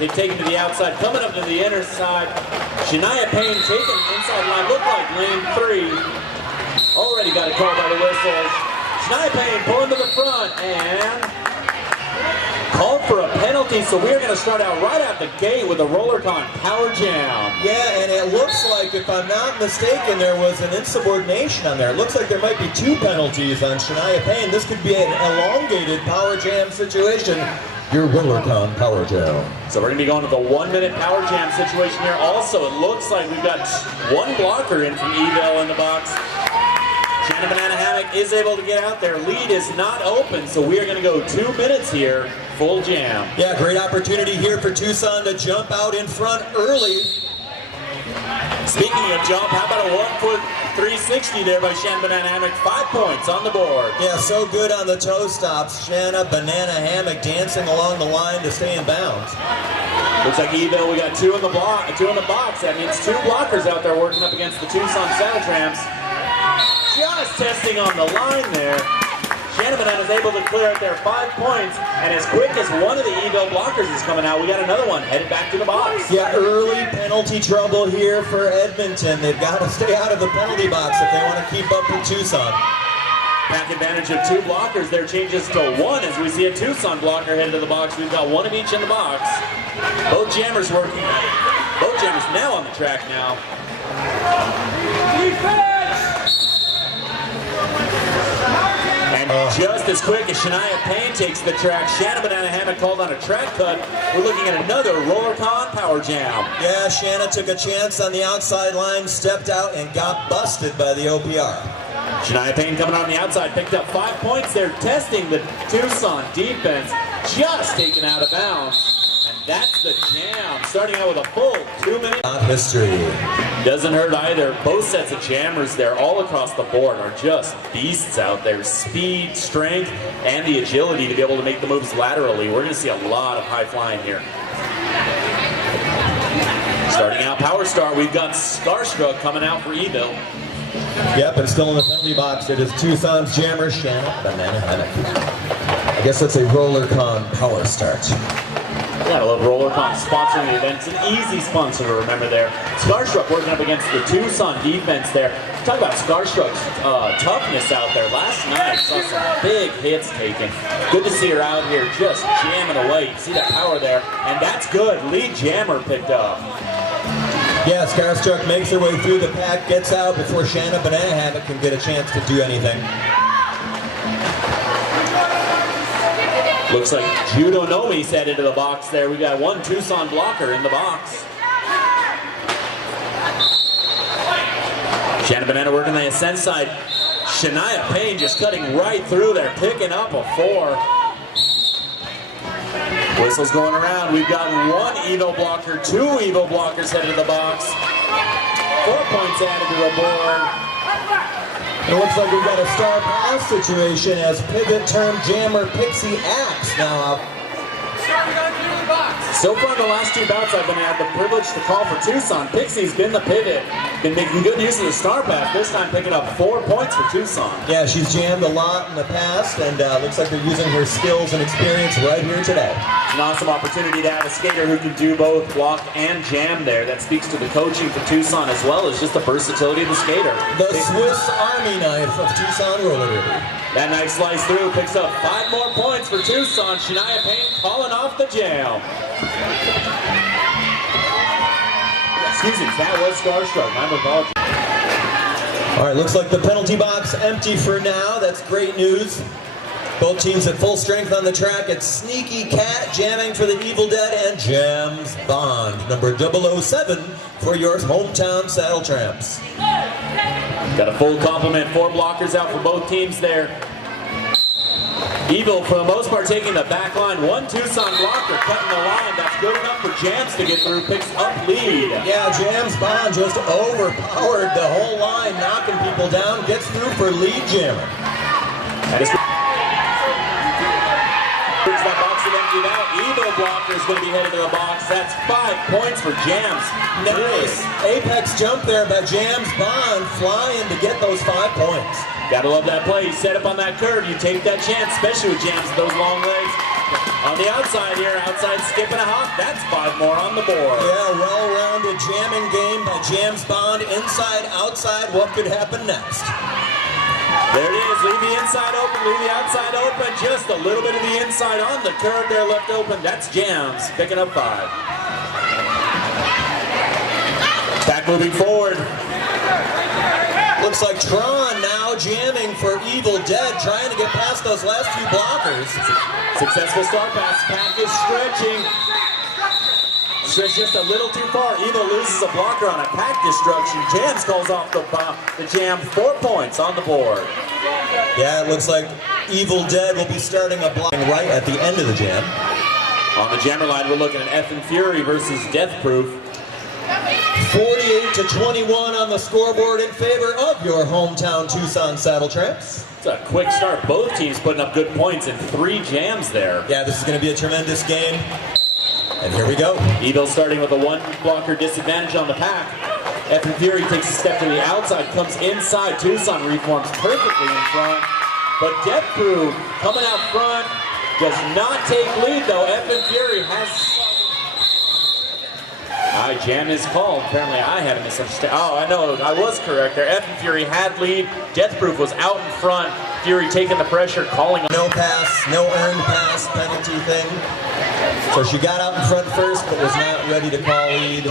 They've taken to the outside, coming up to the inner side. Shania Payne taking inside line, looked like lane 3. Already got a call by the whistles. Shania Payne pulling to the front and called for a penalty, so we're going to start out right out the gate with a RollerCon Power Jam. Yeah, and it looks like, if I'm not mistaken, there was an insubordination on there. It looks like there might be 2 penalties on Shania Payne. This could be an elongated Power Jam situation. Your RollerCon Power Jam. So we're going to be going to the 1-minute Power Jam situation here. Also, it looks like we've got 1 blocker in from Ville in the box. Shanna Banana Hammock is able to get out there. Lead is not open, so we are going to go 2 minutes here, full jam. Yeah, great opportunity here for Tucson to jump out in front early. Speaking of jump, how about a 1-foot 360 there by Shanna Banana Hammock? 5 points on the board. Yeah, so good on the toe stops. Shanna Banana Hammock dancing along the line to stay in bounds. Looks like Ville, we got 2 in the box. That means 2 blockers out there working up against the Tucson SaddleTramps. Just testing on the line there. Shanna Banana is able to clear out there 5 points, and as quick as one of the Ville blockers is coming out, we got another one headed back to the box. Yeah, early penalty trouble here for Edmonton. They've got to stay out of the penalty box if they want to keep up with Tucson. Back advantage of 2 blockers there, changes to 1 as we see a Tucson blocker headed to the box. We've got 1 of each in the box. Both jammers working. Both jammers now on the track now. And just as quick as Shania Payne takes the track, Shanna Banana Hammock called on a track cut. We're looking at another RollerCon Power Jam. Yeah, Shanna took a chance on the outside line, stepped out, and got busted by the OPR. Shania Payne coming on the outside, picked up 5 points there, testing the Tucson defense, just taken out of bounds. And that's the jam, starting out with a full 2-minute history. Doesn't hurt either. Both sets of jammers there all across the board are just beasts out there. Speed, strength, and the agility to be able to make the moves laterally. We're going to see a lot of high flying here. Starting out Power Star, we've got Starstruck coming out for Ville. Yep, and still in the penalty box, it is Tucson's jammer, Shanna Banana Hammock. I guess that's a RollerCon Power Start. Yeah, I love RollerCon sponsoring the event. It's an easy sponsor to remember there. Starstruck working up against the Tucson defense there. Talk about Starstruck's toughness out there. Last night, saw some big hits taken. Good to see her out here just jamming away. You see that power there, and that's good. Lead jammer picked up. Yeah, Starstruck makes her way through the pack, gets out before Shanna Banana Hammock can get a chance to do anything. Looks like Judo Nomi's headed to the box there. We got 1 Tucson blocker in the box. Shanna Banana working the ascent side. Shania Payne just cutting right through there, picking up a 4. Whistles going around. We've got 1 Ville blocker, 2 Ville blockers headed to the box. 4 points added to the board. It looks like we've got a star pass situation as pivot turn jammer Pixie Axe now up. So far in the last 2 bouts I've had the privilege to call for Tucson. Pixie's been the pivot, been making good use of the star pass, this time picking up 4 points for Tucson. Yeah, she's jammed a lot in the past, and looks like they're using her skills and experience right here today. It's an awesome opportunity to have a skater who can do both block and jam there. That speaks to the coaching for Tucson as well as just the versatility of the skater. The Swiss Army knife of Tucson roller derby. That knife slice through, picks up 5 more points for Tucson. Shania Payne calling off the jam. Excuse me, that was Starstruck. My apologies. All right, looks like the penalty box empty for now. That's great news. Both teams at full strength on the track. It's Sneaky Cat jamming for the Evil Dead and Jams Bond, number 007 for your hometown SaddleTramps. Got a full complement, 4 blockers out for both teams there. Ville, for the most part, taking the back line. 1 Tucson blocker, cutting the line. That's good enough for Jams to get through, picks up lead. Yeah, Jams Bond just overpowered the whole line, knocking people down, gets through for lead jammer. That box is emptied out. Ville blocker is going to be headed to the box. That's 5 points for Jams. Nice apex jump there by Jams Bond, flying to get those 5 points. Gotta love that play. You set up on that curve, you take that chance, especially with Jams with those long legs. On the outside here, outside skip and a hop. That's 5 more on the board. Yeah, well-rounded jamming game by Jams Bond. Inside, outside, what could happen next? There it is. Leave the inside open, leave the outside open. Just a little bit of the inside on the curve there left open. That's Jams picking up 5. Back moving forward. Looks like Tron now jamming for Evil Dead, trying to get past those last few blockers. Successful start pass. Pack is stretching. Stretch just a little too far. Evil loses a blocker on a pack destruction. Jams calls off the jam. 4 points on the board. Yeah, it looks like Evil Dead will be starting a block right at the end of the jam. On the jammer line, we're looking at F and Fury versus Death Proof. 48-21 on the scoreboard in favor of your hometown Tucson SaddleTramps. It's a quick start. Both teams putting up good points in 3 jams there. Yeah, this is going to be a tremendous game. And here we go. Evil starting with a 1 blocker disadvantage on the pack. F and Fury takes a step to the outside, comes inside. Tucson reforms perfectly in front. But Death Proof coming out front does not take lead though. F and Fury has... jam is called. Apparently I had a misunderstanding. Oh, I know. I was correct there. F and Fury had lead. Death Proof was out in front. Fury taking the pressure, calling... No pass, no earned pass penalty thing. So she got out in front first, but was not ready to call lead.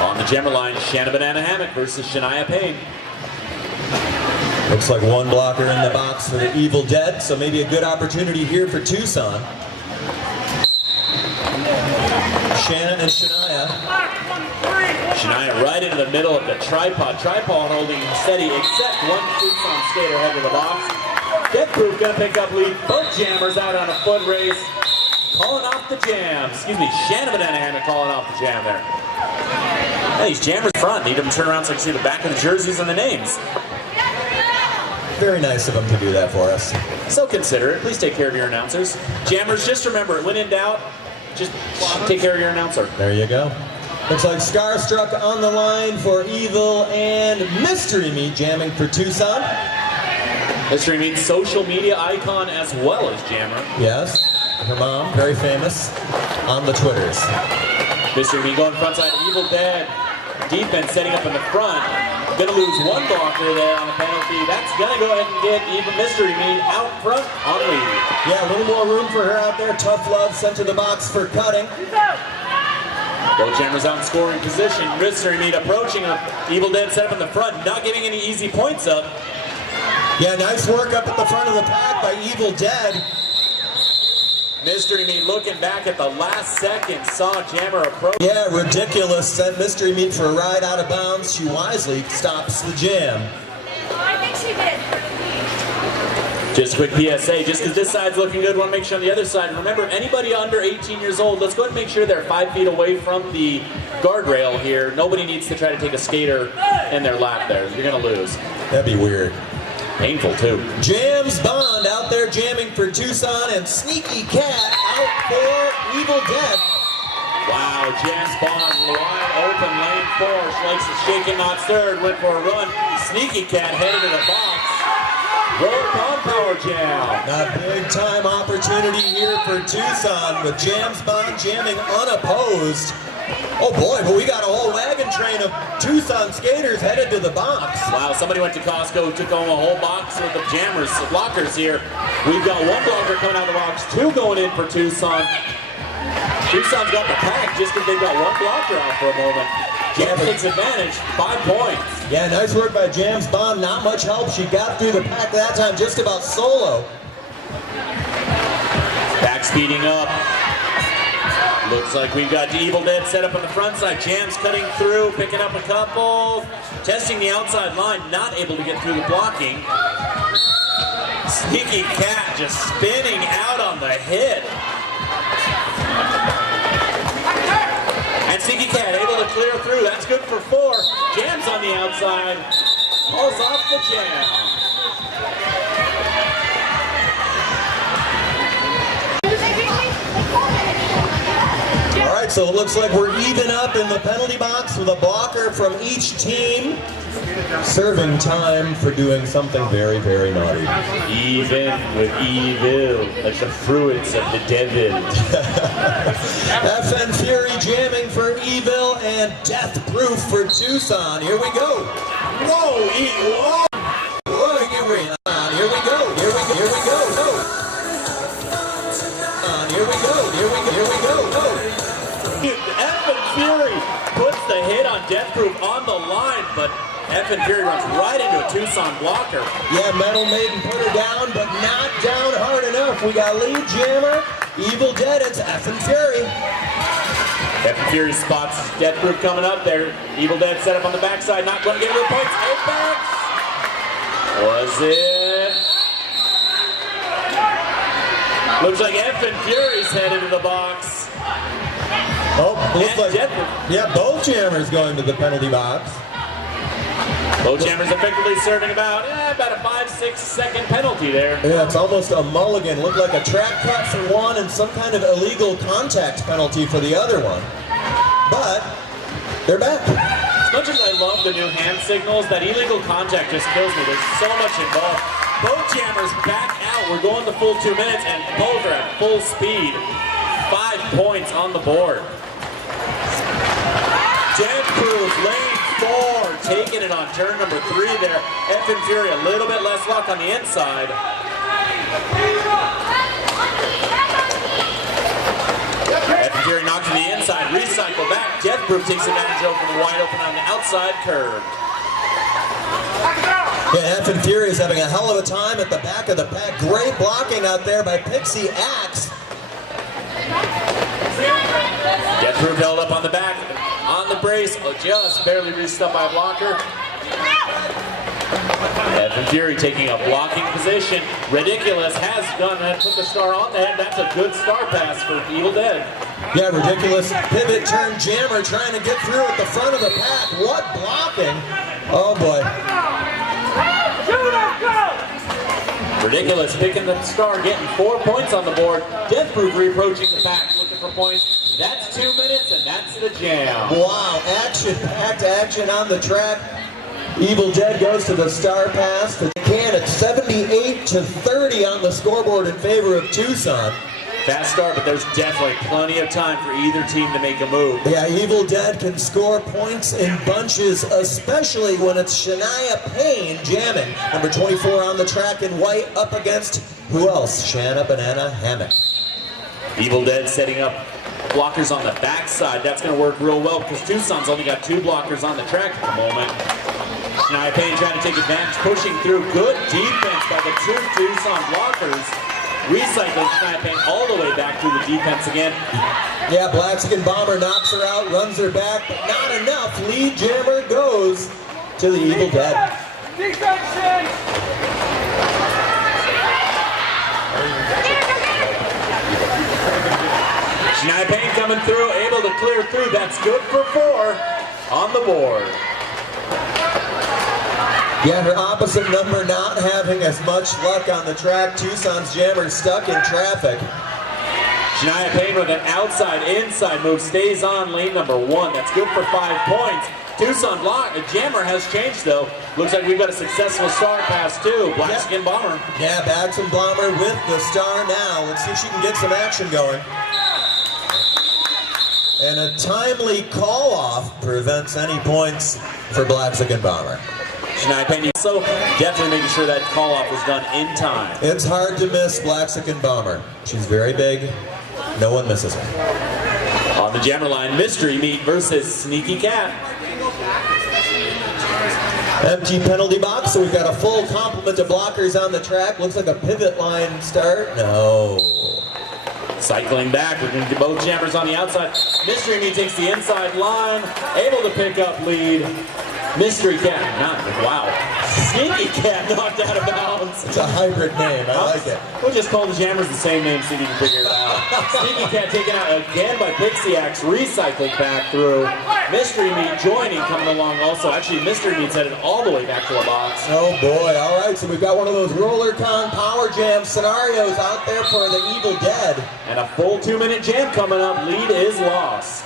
On the jammer line, Shanna Banana Hammock versus Shania Payne. Looks like 1 blocker in the box for the Evil Dead, so maybe a good opportunity here for Tucson. Shanna and Shania. Shania right into the middle of the tripod. Tripod holding steady, except 1 Tucson skater head to the box. Death Proof gonna pick up lead. Both jammers out on a foot race. Calling off the jam. Excuse me, Shanna Banana Hammock calling off the jam there. Hey, these jammers front. Need them to turn around so I can see the back of the jerseys and the names. Very nice of them to do that for us. So considerate. Please take care of your announcers. Jammers, just remember, when in doubt, just take care of your announcer. There you go. Looks like Starstruck on the line for Evil and Mystery Meat jamming for Tucson. Mystery Meat, social media icon as well as jammer. Yes, her mom, very famous on the Twitters. Mystery Meat going frontside. Evil Dead defense setting up in the front. Gonna lose 1 blocker there on a penalty. That's gonna go ahead and get even Mystery Meat out front on lead. Yeah, a little more room for her out there. Tough Love sent to the box for cutting. Both jammers out in scoring position. Mystery Meat approaching him. Evil Dead set up in the front, not getting any easy points up. Yeah, nice work up at the front of the pack by Evil Dead. Mystery Meat looking back at the last second, saw Jammer approach. Yeah, ridiculous. Sent Mystery Meat for a ride out of bounds. She wisely stops the jam. I think she did. Just a quick PSA, just because this side's looking good, want to make sure on the other side. Remember, anybody under 18 years old, let's go ahead and make sure they're 5 feet away from the guardrail here. Nobody needs to try to take a skater in their lap there. You're going to lose. That'd be weird. Painful, too. Jams Bond out there jamming for Tucson, and Sneaky Cat out for Evil Dead. Wow, Jams Bond wide open, lane 4. She likes to shake and not stirred, went for a run. Sneaky Cat headed to the box. Roll on power jam. A big time opportunity here for Tucson with Jams Bond jamming unopposed. Oh boy, but we got a whole wagon train of Tucson skaters headed to the box. Wow, somebody went to Costco, took home a whole box with the jammers, blockers here. We've got 1 blocker coming out of the box, 2 going in for Tucson. Tucson's got the pack just because they've got 1 blocker out for a moment. Jams takes advantage, 5 points. Yeah, nice work by Jams Bond. Not much help. She got through the pack that time just about solo. Back speeding up. Looks like we've got the Evil Dead set up on the front side. Jams cutting through, picking up a couple. Testing the outside line, not able to get through the blocking. Sneaky Cat just spinning out on the hit. And Sneaky Cat able to clear through. That's good for 4. Jams on the outside. Calls off the jam. so it looks like we're even up in the penalty box with a blocker from each team. Serving time for doing something very, very naughty. Even with evil, like the fruits of the devil. FN Fury jamming for Evil and Death Proof for Tucson. Here we go. Whoa, whoa. Whoa, here we go. Here we go. Here we go. Here we go. Here we go. Here we go. Here we go. FN Fury puts the hit on Death Proof on the line, but FN Fury runs right into a Tucson blocker. Yeah, Metal Maiden put her down, but not down hard enough. We got lead jammer, Evil Dead, it's FN Fury. FN Fury spots Death Proof coming up there. Evil Dead set up on the backside, not going to get her points. Apex! Was it? Looks like FN Fury's headed to the box. Oh, looks like, Death Proof. yeah, both jammers going to the penalty box. Both jammers effectively serving about a 5-6 second penalty there. Yeah, it's almost a mulligan. Looked like a track cut for one and some kind of illegal contact penalty for the other one. But they're back. As much as I love the new hand signals, that illegal contact just kills me. There's so much involved. Both jammers back out. We're going the full 2 minutes, and both are at full speed. 5 points on the board. Death Proof, lane 4, taking it on turn number 3 there. FN Fury a little bit less luck on the inside. FN Fury knocked to the inside, recycle back. Death Proof takes advantage over the wide open on the outside curve. Yeah, FN Fury is having a hell of a time at the back of the pack. Great blocking out there by Pixie Axe. Death Proof held up on the back, on the brace, just barely reached up by a blocker. FN Fury taking a blocking position. Ridiculous has gone and put the star on the head. That's a good star pass for Evil Dead. Yeah, Ridiculous pivot turn jammer trying to get through at the front of the pack. What blocking? Oh boy. Ridiculous picking the star, getting 4 points on the board. Death Proof reapproaching the pack, looking for points. That's 2 minutes, and that's the jam. Wow, action-packed action on the track. Evil Dead goes to the star pass. The can at 78-30 on the scoreboard in favor of Tucson. Fast start, but there's definitely plenty of time for either team to make a move. Yeah, Evil Dead can score points in bunches, especially when it's Shania Payne jamming. Number 24 on the track in white up against, who else? Shanna Banana Hammock. Evil Dead setting up blockers on the backside. That's going to work real well because Tucson's only got 2 blockers on the track at the moment. Shania Payne trying to take advantage, pushing through. Good defense by the 2 Tucson blockers. Recycling Shania Payne all the way back through the defense again. Yeah, Blackskin Bomber knocks her out, runs her back, but not enough. Lead jammer goes to the Evil Dead. Shania Payne coming through, able to clear through. That's good for 4 on the board. Yeah, her opposite number not having as much luck on the track. Tucson's jammer stuck in traffic. Shania Payne with an outside-inside move, stays on lane number 1. That's good for 5 points. Tucson jammer has changed though. Looks like we've got a successful star pass too. Blackskin Bomber. Yeah, Blackskin Bomber with the star now. Let's see if she can get some action going. And a timely call-off prevents any points for Blackskin Bomber. Shania Payne, so definitely making sure that call-off was done in time. It's hard to miss Blackskin Bomber. She's very big. No one misses her. On the jammer line, Mystery Meat versus Sneaky Cat. Empty penalty box, so we've got a full complement of blockers on the track. Looks like a pivot line start. No. Cycling back, we're going to get both jammers on the outside. Mystery Meat takes the inside line, able to pick up lead. Mystery Cat, wow. Sneaky Cat knocked out of bounds. bounds. It's a hybrid name. I like it. We'll just call the Jammers the same name so you can figure it out. Sneaky Cat taken out again by Pixie Axe, recycled back through. Mystery Meat joining, coming along also. Actually, Mystery Meat's headed all the way back to the box. Oh boy, all right, so we've got one of those RollerCon Power Jam scenarios out there for the Evil Dead. And a full 2-minute jam coming up. Lead is lost.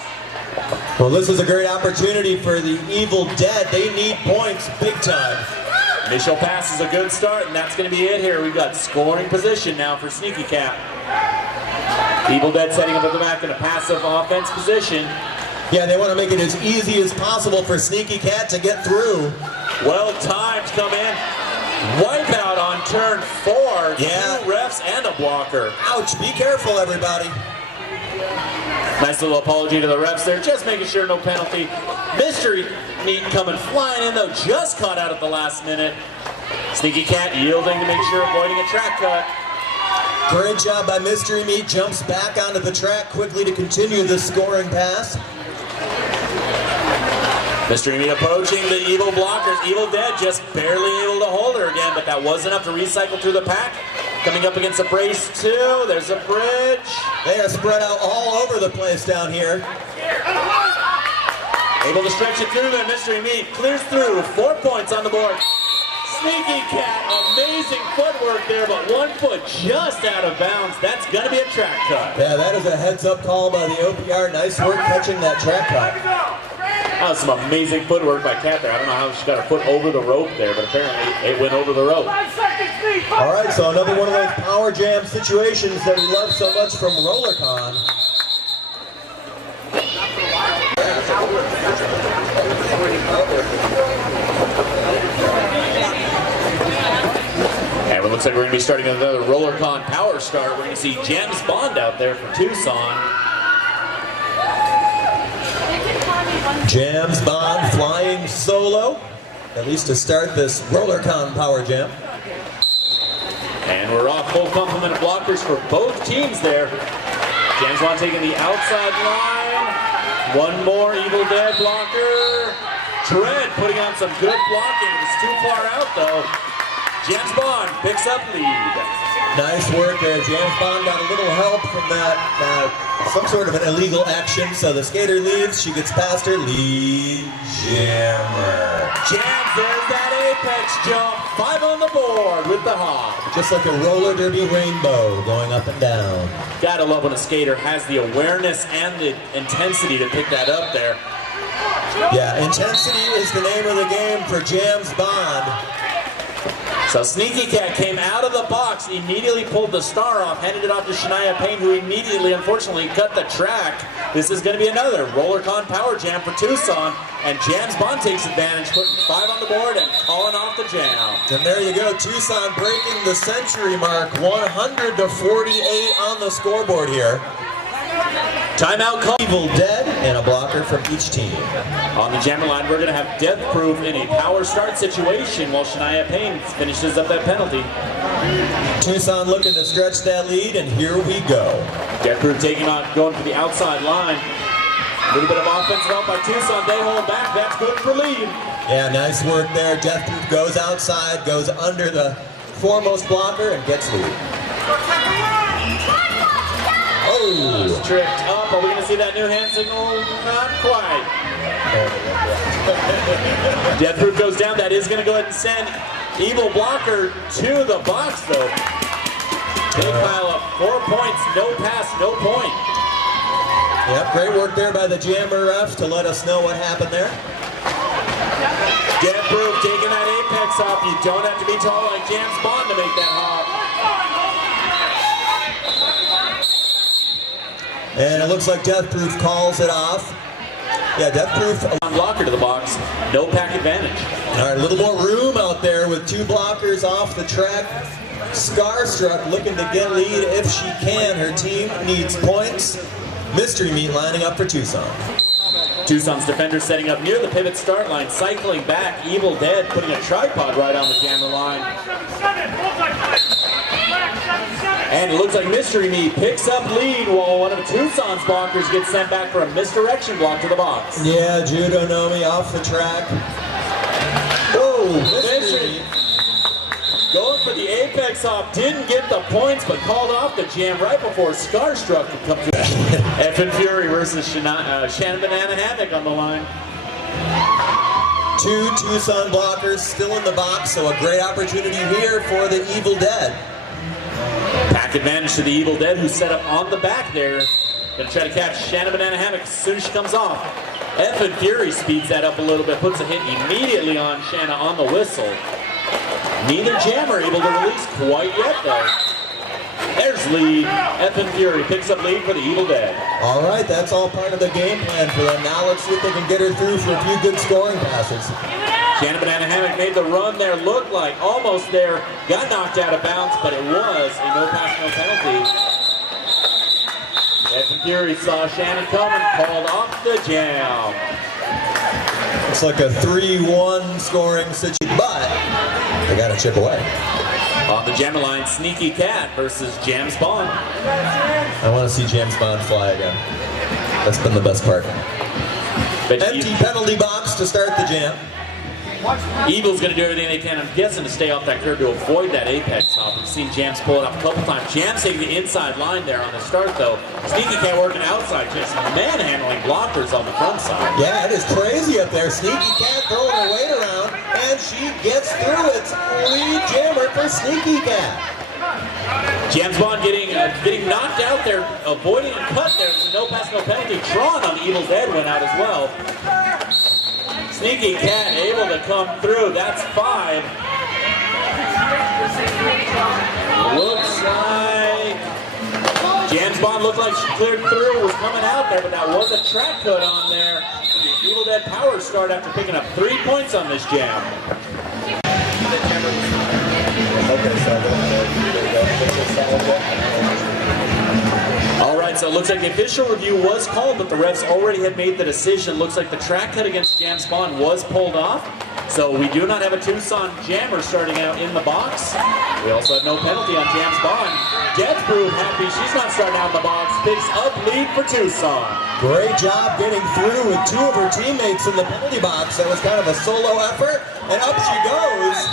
Well, this is a great opportunity for the Evil Dead. They need points big time. Initial pass is a good start, and that's going to be it here. We've got scoring position now for Sneaky Cat. Evil Dead setting up at the back in a passive offense position. Yeah, they want to make it as easy as possible for Sneaky Cat to get through. Well timed come in. Wipeout on turn 4. Yeah. 2 refs and a blocker. Ouch, be careful, everybody. Nice little apology to the refs there, just making sure no penalty. Mystery Meat coming flying in though, just caught out at the last minute. Sneaky Cat yielding to make sure avoiding a track cut. Great job by Mystery Meat, jumps back onto the track quickly to continue the scoring pass. Mystery Meat approaching the Evil blockers. Evil Dead just barely able to hold her again, but that was enough to recycle through the pack. Coming up against a brace 2, there's a bridge. They are spread out all over the place down here. Able to stretch it through there, Mystery Meat clears through, 4 points on the board. Sneaky Cat, amazing footwork there, but 1 foot just out of bounds. That's gonna be a track cut. Yeah, that is a heads-up call by the OPR. Nice work catching that track cut. That was some amazing footwork by Cat there. I don't know how she got her foot over the rope there, but apparently it went over the rope. All right, so another one of those power jam situations that we love so much from RollerCon. And it looks like we're going to be starting another RollerCon Power Start. We're going to see James Bond out there from Tucson. James Bond flying solo, at least to start this RollerCon Power Jam. And we're off full complement of blockers for both teams there. James Bond taking the outside line. One more Evil Dead blocker. Tread putting on some good blocking. It's too far out though. James Bond picks up lead. Nice work there. James Bond got a little help from that, some sort of an illegal action. So the skater leaves, she gets past her lead jammer. Jams, there's that apex jump. 5 on the board with the hop. Just like a roller derby rainbow going up and down. Gotta love when a skater has the awareness and the intensity to pick that up there. Yeah, intensity is the name of the game for James Bond. So Sneaky Cat came out of the box, immediately pulled the star off, handed it off to Shania Payne, who immediately, unfortunately, cut the track. This is going to be another RollerCon Power Jam for Tucson, and James Bond takes advantage, putting 5 on the board and calling off the jam. And there you go, Tucson breaking the century mark, 100 to 48 on the scoreboard here. Timeout call. Evil Dead and a blocker from each team. On the jammer line, we're going to have Death Proof in a power start situation while Shania Payne finishes up that penalty. Tucson looking to stretch that lead, and here we go. Death Proof taking on, going to the outside line. A little bit of offensive help by Tucson. They hold back. That's good for lead. Yeah, nice work there. Death Proof goes outside, goes under the foremost blocker, and gets lead. Oh! Tripped up. Are we going to see that new hand signal? Not quite. Death Proof goes down. That is going to go ahead and send Evil Blocker to the box, though. Big pile up. 4 points. No pass, no point. Yep, great work there by the jammer refs to let us know what happened there. Death Proof taking that apex up. You don't have to be tall like James Bond to make that hop. And it looks like Death Proof calls it off. Yeah, Death Proof. Blocker to the box. No pack advantage. All right, a little more room out there with 2 blockers off the track. Starstruck looking to get lead if she can. Her team needs points. Mystery Meat lining up for Tucson. Tucson's defender setting up near the pivot start line, cycling back. Evil Dead putting a tripod right on the jammer line. And it looks like Mystery Meat picks up lead while one of Tucson's blockers gets sent back for a misdirection block to the box. Yeah, Judo Nomi off the track. Whoa, Mystery Meat. Going for the Apex Hop. Didn't get the points, but called off the jam right before Scarstruck could come to Effin' Fury versus Shannon Banana Hammock on the line. Two Tucson blockers still in the box, so a great opportunity here for the Evil Dead. Pack advantage to the Evil Dead, who's set up on the back there. Gonna try to catch Shannon Banana Hammock as soon as she comes off. Effin' Fury speeds that up a little bit, puts a hit immediately on Shanna on the whistle. Neither jammer able to release quite yet, though. There's lead. Effin' Fury picks up lead for the Evil Dead. All right, that's all part of the game plan for them. Now let's see if they can get her through for a few good scoring passes. Shannon Banana Hammock made the run there, looked like almost there, got knocked out of bounds, but it was a no pass, no penalty. Effin' Fury saw Shannon coming, called off the jam. It's like a 3-1 scoring situation, but they got to chip away. On the jammer line, Sneaky Cat versus James Bond. I want to see James Bond fly again. That's been the best part. Empty penalty box to start the jam. Evil's going to do everything they can, I'm guessing, to stay off that curve to avoid that Apex Hop. We've seen Jams pull it up a couple times. Jams taking the inside line there on the start, though. Sneaky Cat working outside, just manhandling blockers on the front side. Yeah, it is crazy up there. Sneaky Cat throwing her weight around, and she gets through it. Lead jammer for Sneaky Cat. James Bond getting knocked out there, avoiding a cut there. There's a no pass, no penalty. Tron on the Evil Dead went out as well. Sneaky Cat able to come through. That's 5. Looks like James Bond looked like she cleared through, was coming out there, but that was a track cut on there. The Evil Dead power start after picking up 3 points on this jam. Okay, so All right, so it looks like the official review was called, but the refs already had made the decision. Looks like the track cut against James Bond was pulled off. So we do not have a Tucson jammer starting out in the box. We also have no penalty on James Bond. Death Proof happy she's not starting out in the box. Picks up lead for Tucson. Great job getting through with 2 of her teammates in the penalty box. That was kind of a solo effort, and up she goes.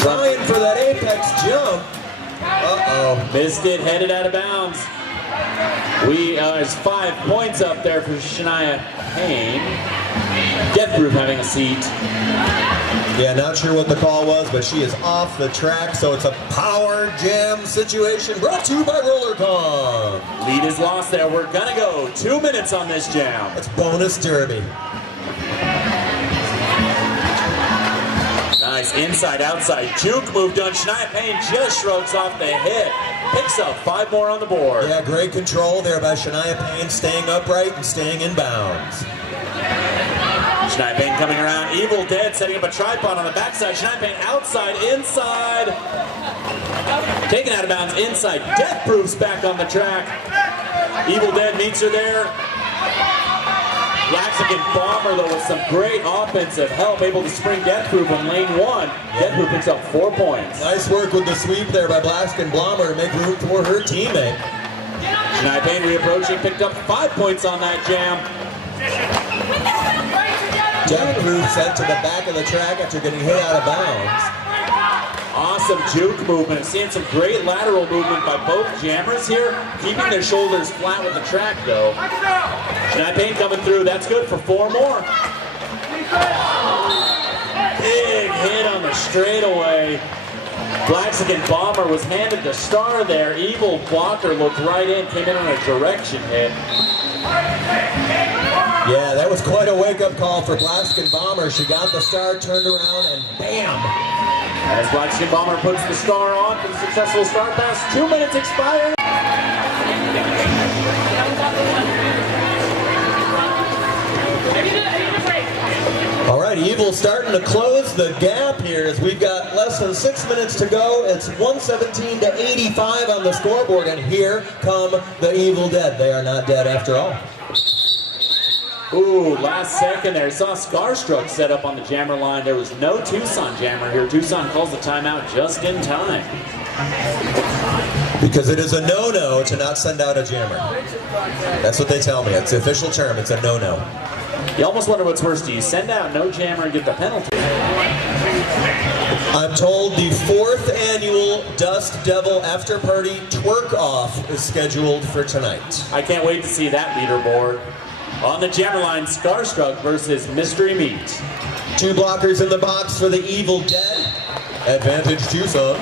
Trying for that apex jump. Uh-oh. Missed it, headed out of bounds. There's 5 points up there for Shania Payne. Death Proof having a seat. Yeah, not sure what the call was, but she is off the track, so it's a power jam situation brought to you by Rollercom. Lead is lost there. We're gonna go 2 minutes on this jam. It's bonus derby. Nice inside, outside juke move done. Shania Payne just shrugs off the hit. Picks up 5 more on the board. Yeah, great control there by Shania Payne, staying upright and staying in bounds. Shania Payne coming around. Evil Dead setting up a tripod on the backside. Shania Payne outside, inside. Taken out of bounds, inside. Death Proof's back on the track. Evil Dead meets her there. Mexican Bomber, though, with some great offensive help, able to spring Death Proof in lane 1. Death Proof picks up 4 points. Nice work with the sweep there by Blaskin Blommer to make room for her teammate. Shania Payne reapproaching, picked up 5 points on that jam. Death Proof sent to the back of the track after getting hit out of bounds. Awesome juke movement. Seeing some great lateral movement by both jammers here, keeping their shoulders flat with the track, though. Shania Payne coming through. That's good for 4 more. Big hit on the straightaway. Mexican Bomber was handed the star there. Evil Blocker looked right in, came in on a direction hit. Yeah, that was quite a wake-up call for Blaskin Bomber. She got the star, turned around, and bam! As Mexican Bomber puts the star on for the successful star pass, 2 minutes expired. All right, Evil starting to close the gap here as we've got less than 6 minutes to go. It's 117 to 85 on the scoreboard, and here come the Evil Dead. They are not dead after all. Ooh, last second there. Saw Scarstruck set up on the jammer line. There was no Tucson jammer here. Tucson calls the timeout just in time. Because it is a no-no to not send out a jammer. That's what they tell me. It's the official term. It's a no-no. You almost wonder what's worse. Do you send out no jammer and get the penalty? I'm told the 4th annual Dust Devil After Party Twerk Off is scheduled for tonight. I can't wait to see that leaderboard. On the jammer line, Scarstruck versus Mystery Meat. 2 blockers in the box for the Evil Dead. Advantage Tucson.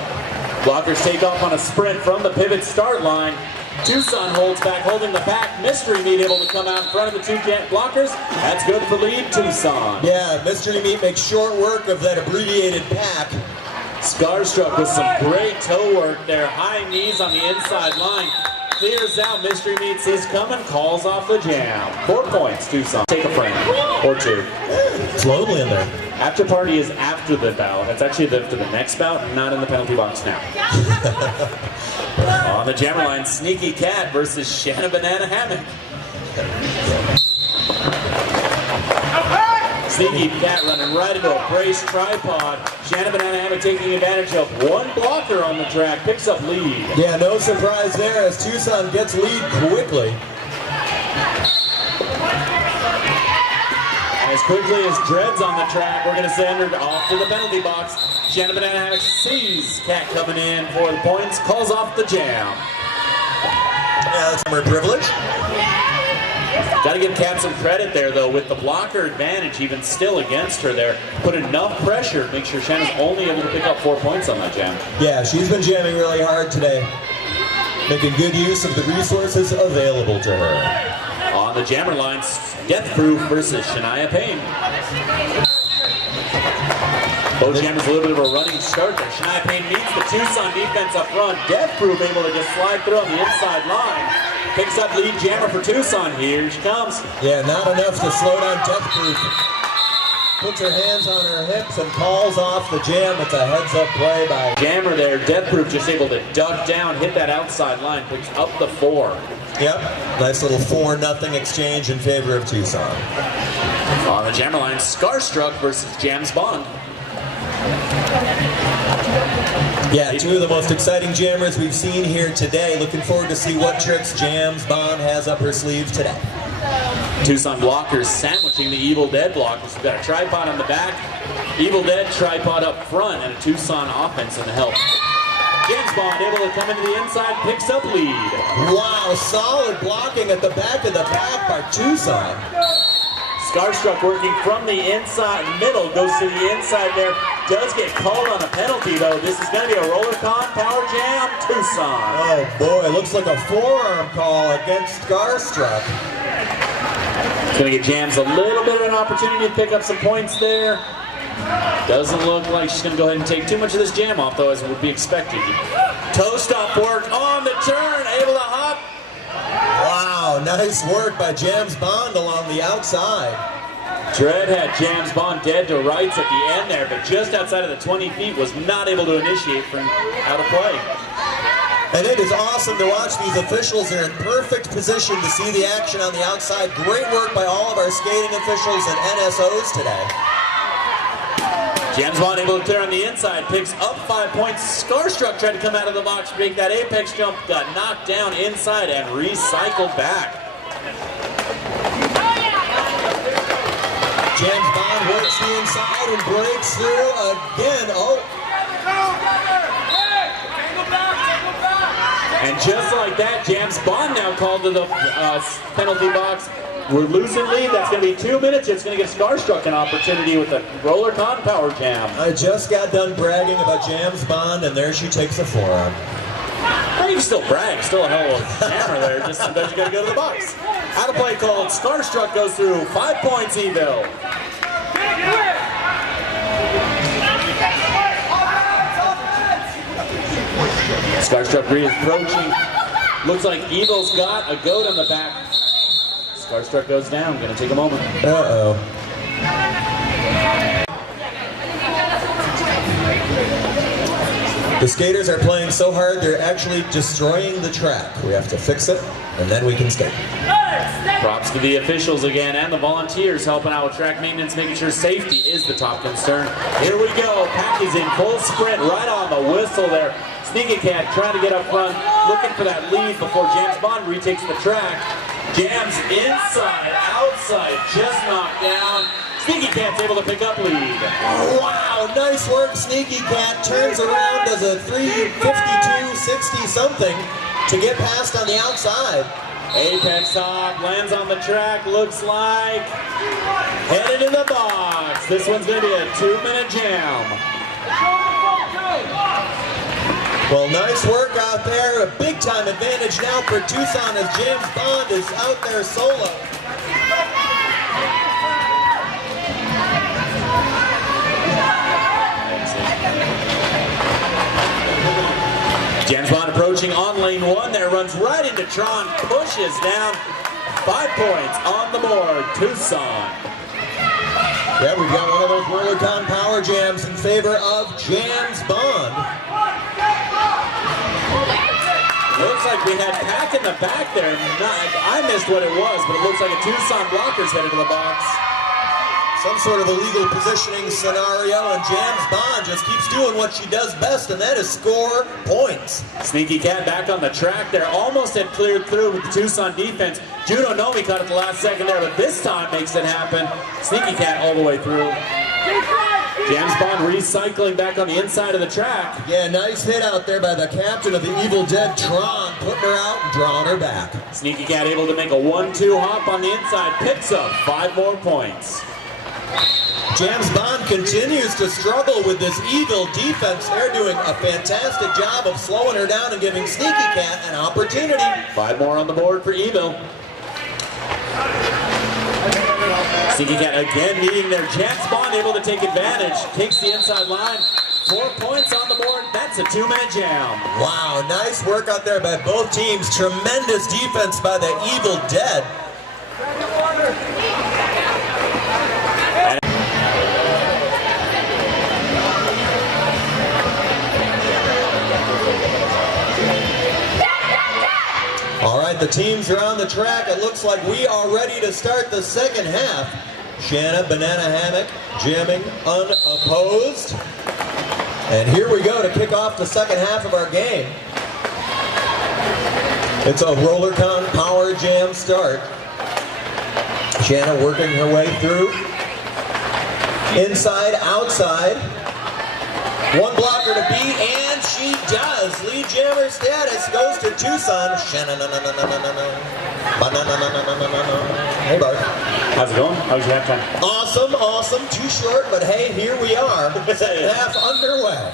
Blockers take off on a sprint from the pivot start line. Tucson holds back, holding the pack. Mystery Meat able to come out in front of the 2 blockers. That's good for lead Tucson. Yeah, Mystery Meat makes short work of that abbreviated pack. Scarstruck with some great toe work there. High knees on the inside line. Clears out. Mystery Meat sees coming, calls off the jam. 4 points, Tucson. Take a friend or 2. It's lonely in there. After party is after the bout. It's actually after the next bout, not in the penalty box now. On the jammer line, Sneaky Cat versus Shanna Banana Hammock. Sneaky Cat running right into a brace tripod. Shanna Banana Hammock taking advantage of 1 blocker on the track, picks up lead. Yeah, no surprise there as Tucson gets lead quickly. As quickly as Dread's on the track, we're going to send her off to the penalty box. Shanna Banana Hammock sees Cat coming in for the points, calls off the jam. Yeah, that's her privilege. Got to give Cat some credit there, though, with the blocker advantage even still against her there. Put enough pressure, make sure Shanna's only able to pick up 4 points on that jam. Yeah, she's been jamming really hard today, making good use of the resources available to her. On the jammer lines, Death Proof versus Shania Payne. Both jammers a little bit of a running start there. Shania Payne meets the Tucson defense up front. Death Proof able to just slide through on the inside line. Picks up lead jammer for Tucson. Here she comes. Yeah, not enough to slow down Death Proof. Puts her hands on her hips and calls off the jam. It's a heads-up play by Jammer there. Death Proof just able to duck down, hit that outside line, picks up the 4. Yep, nice little 4-0 exchange in favor of Tucson. On the jammer line, Scarstruck versus James Bond. Yeah, 2 of the most exciting jammers we've seen here today. Looking forward to see what tricks James Bond has up her sleeve today. Tucson blockers sandwiching the Evil Dead blockers. We've got a tripod on the back, Evil Dead tripod up front, and a Tucson offense in the help. James Bond able to come into the inside, picks up lead. Wow, solid blocking at the back of the pack by Tucson. Scarstruck working from the inside, middle, goes to the inside there. Does get called on a penalty, though. This is going to be a roller con power jam, Tucson. Oh boy, looks like a forearm call against Scarstruck. It's going to get Jams a little bit of an opportunity to pick up some points there. Doesn't look like she's going to go ahead and take too much of this jam off, though, as would be expected. Toe stop work on the turn, able to hop. Wow, nice work by James Bond along the outside. Dread had James Bond dead to rights at the end there, but just outside of the 20 feet was not able to initiate from out of play. And it is awesome to watch these officials. They're in perfect position to see the action on the outside. Great work by all of our skating officials and NSOs today. James Bond able to clear on the inside, picks up 5 points. Scarstruck tried to come out of the box, make that apex jump, got knocked down inside and recycled back. James Bond works the inside and breaks through again. Oh. And just like that, James Bond now called to the penalty box. We're losing lead. That's going to be 2 minutes. It's going to give Scarstruck an opportunity with a roller con power jam. I just got done bragging about James Bond, and there she takes a forearm. Well, you can still brag. Still a hell of a hammer there. Just sometimes you got to go to the box. Out of play called. Scarstruck goes through. 5 points, Ville. Scarstruck reapproaching. Looks like Evil's got a goat on the back. Scarstruck goes down. Going to take a moment. Uh-oh. The skaters are playing so hard, they're actually destroying the track. We have to fix it, and then we can skate. Props to the officials again and the volunteers helping out with track maintenance, making sure safety is the top concern. Here we go. Pack is in full sprint right on the whistle there. Sneaky Cat trying to get up front, looking for that lead before James Bond retakes the track. Jams inside, outside, just knocked down. Sneaky Cat's able to pick up lead. Wow, nice work, Sneaky Cat. Turns around, does a 352, 60 something to get past on the outside. Apex hop, lands on the track, looks like headed in the box. This one's going to be a 2-minute jam. Well, nice work out there. A big time advantage now for Tucson as James Bond is out there solo. James Bond approaching on lane 1 there, runs right into Tron, pushes down. 5 points on the board, Tucson. Yeah, we've got one of those Rollercon power jams in favor of James Bond. Looks like we had Pack in the back there. I missed what it was, but it looks like a Tucson blocker's headed to the box. Some sort of illegal positioning scenario, and James Bond just keeps doing what she does best, and that is score points. Sneaky Cat back on the track there, almost had cleared through with the Tucson defense. Judo Nomi caught it the last second there, but this time makes it happen. Sneaky Cat all the way through. James Bond recycling back on the inside of the track. Yeah, nice hit out there by the captain of the Evil Dead, Tron, putting her out and drawing her back. Sneaky Cat able to make a 1-2 hop on the inside, picks up 5 more points. James Bond continues to struggle with this Evil defense. They're doing a fantastic job of slowing her down and giving Sneaky Cat an opportunity. 5 more on the board for Evil. Sneaky Cat again needing their James Bond able to take advantage. Takes the inside line. 4 points on the board. That's a 2-minute jam. Wow, nice work out there by both teams. Tremendous defense by the Evil Dead. All right, the teams are on the track. It looks like we are ready to start the second half. Shanna, Banana Hammock, jamming unopposed. And here we go to kick off the second half of our game. It's a Rollercon Power Jam start. Shanna working her way through. Inside, outside. One blocker to beat, and she does. Lead jammer status goes to Tucson. Hey, Bart. How's it going? How's your halftime? Awesome, awesome. Too short, but hey, here we are. Second half underway.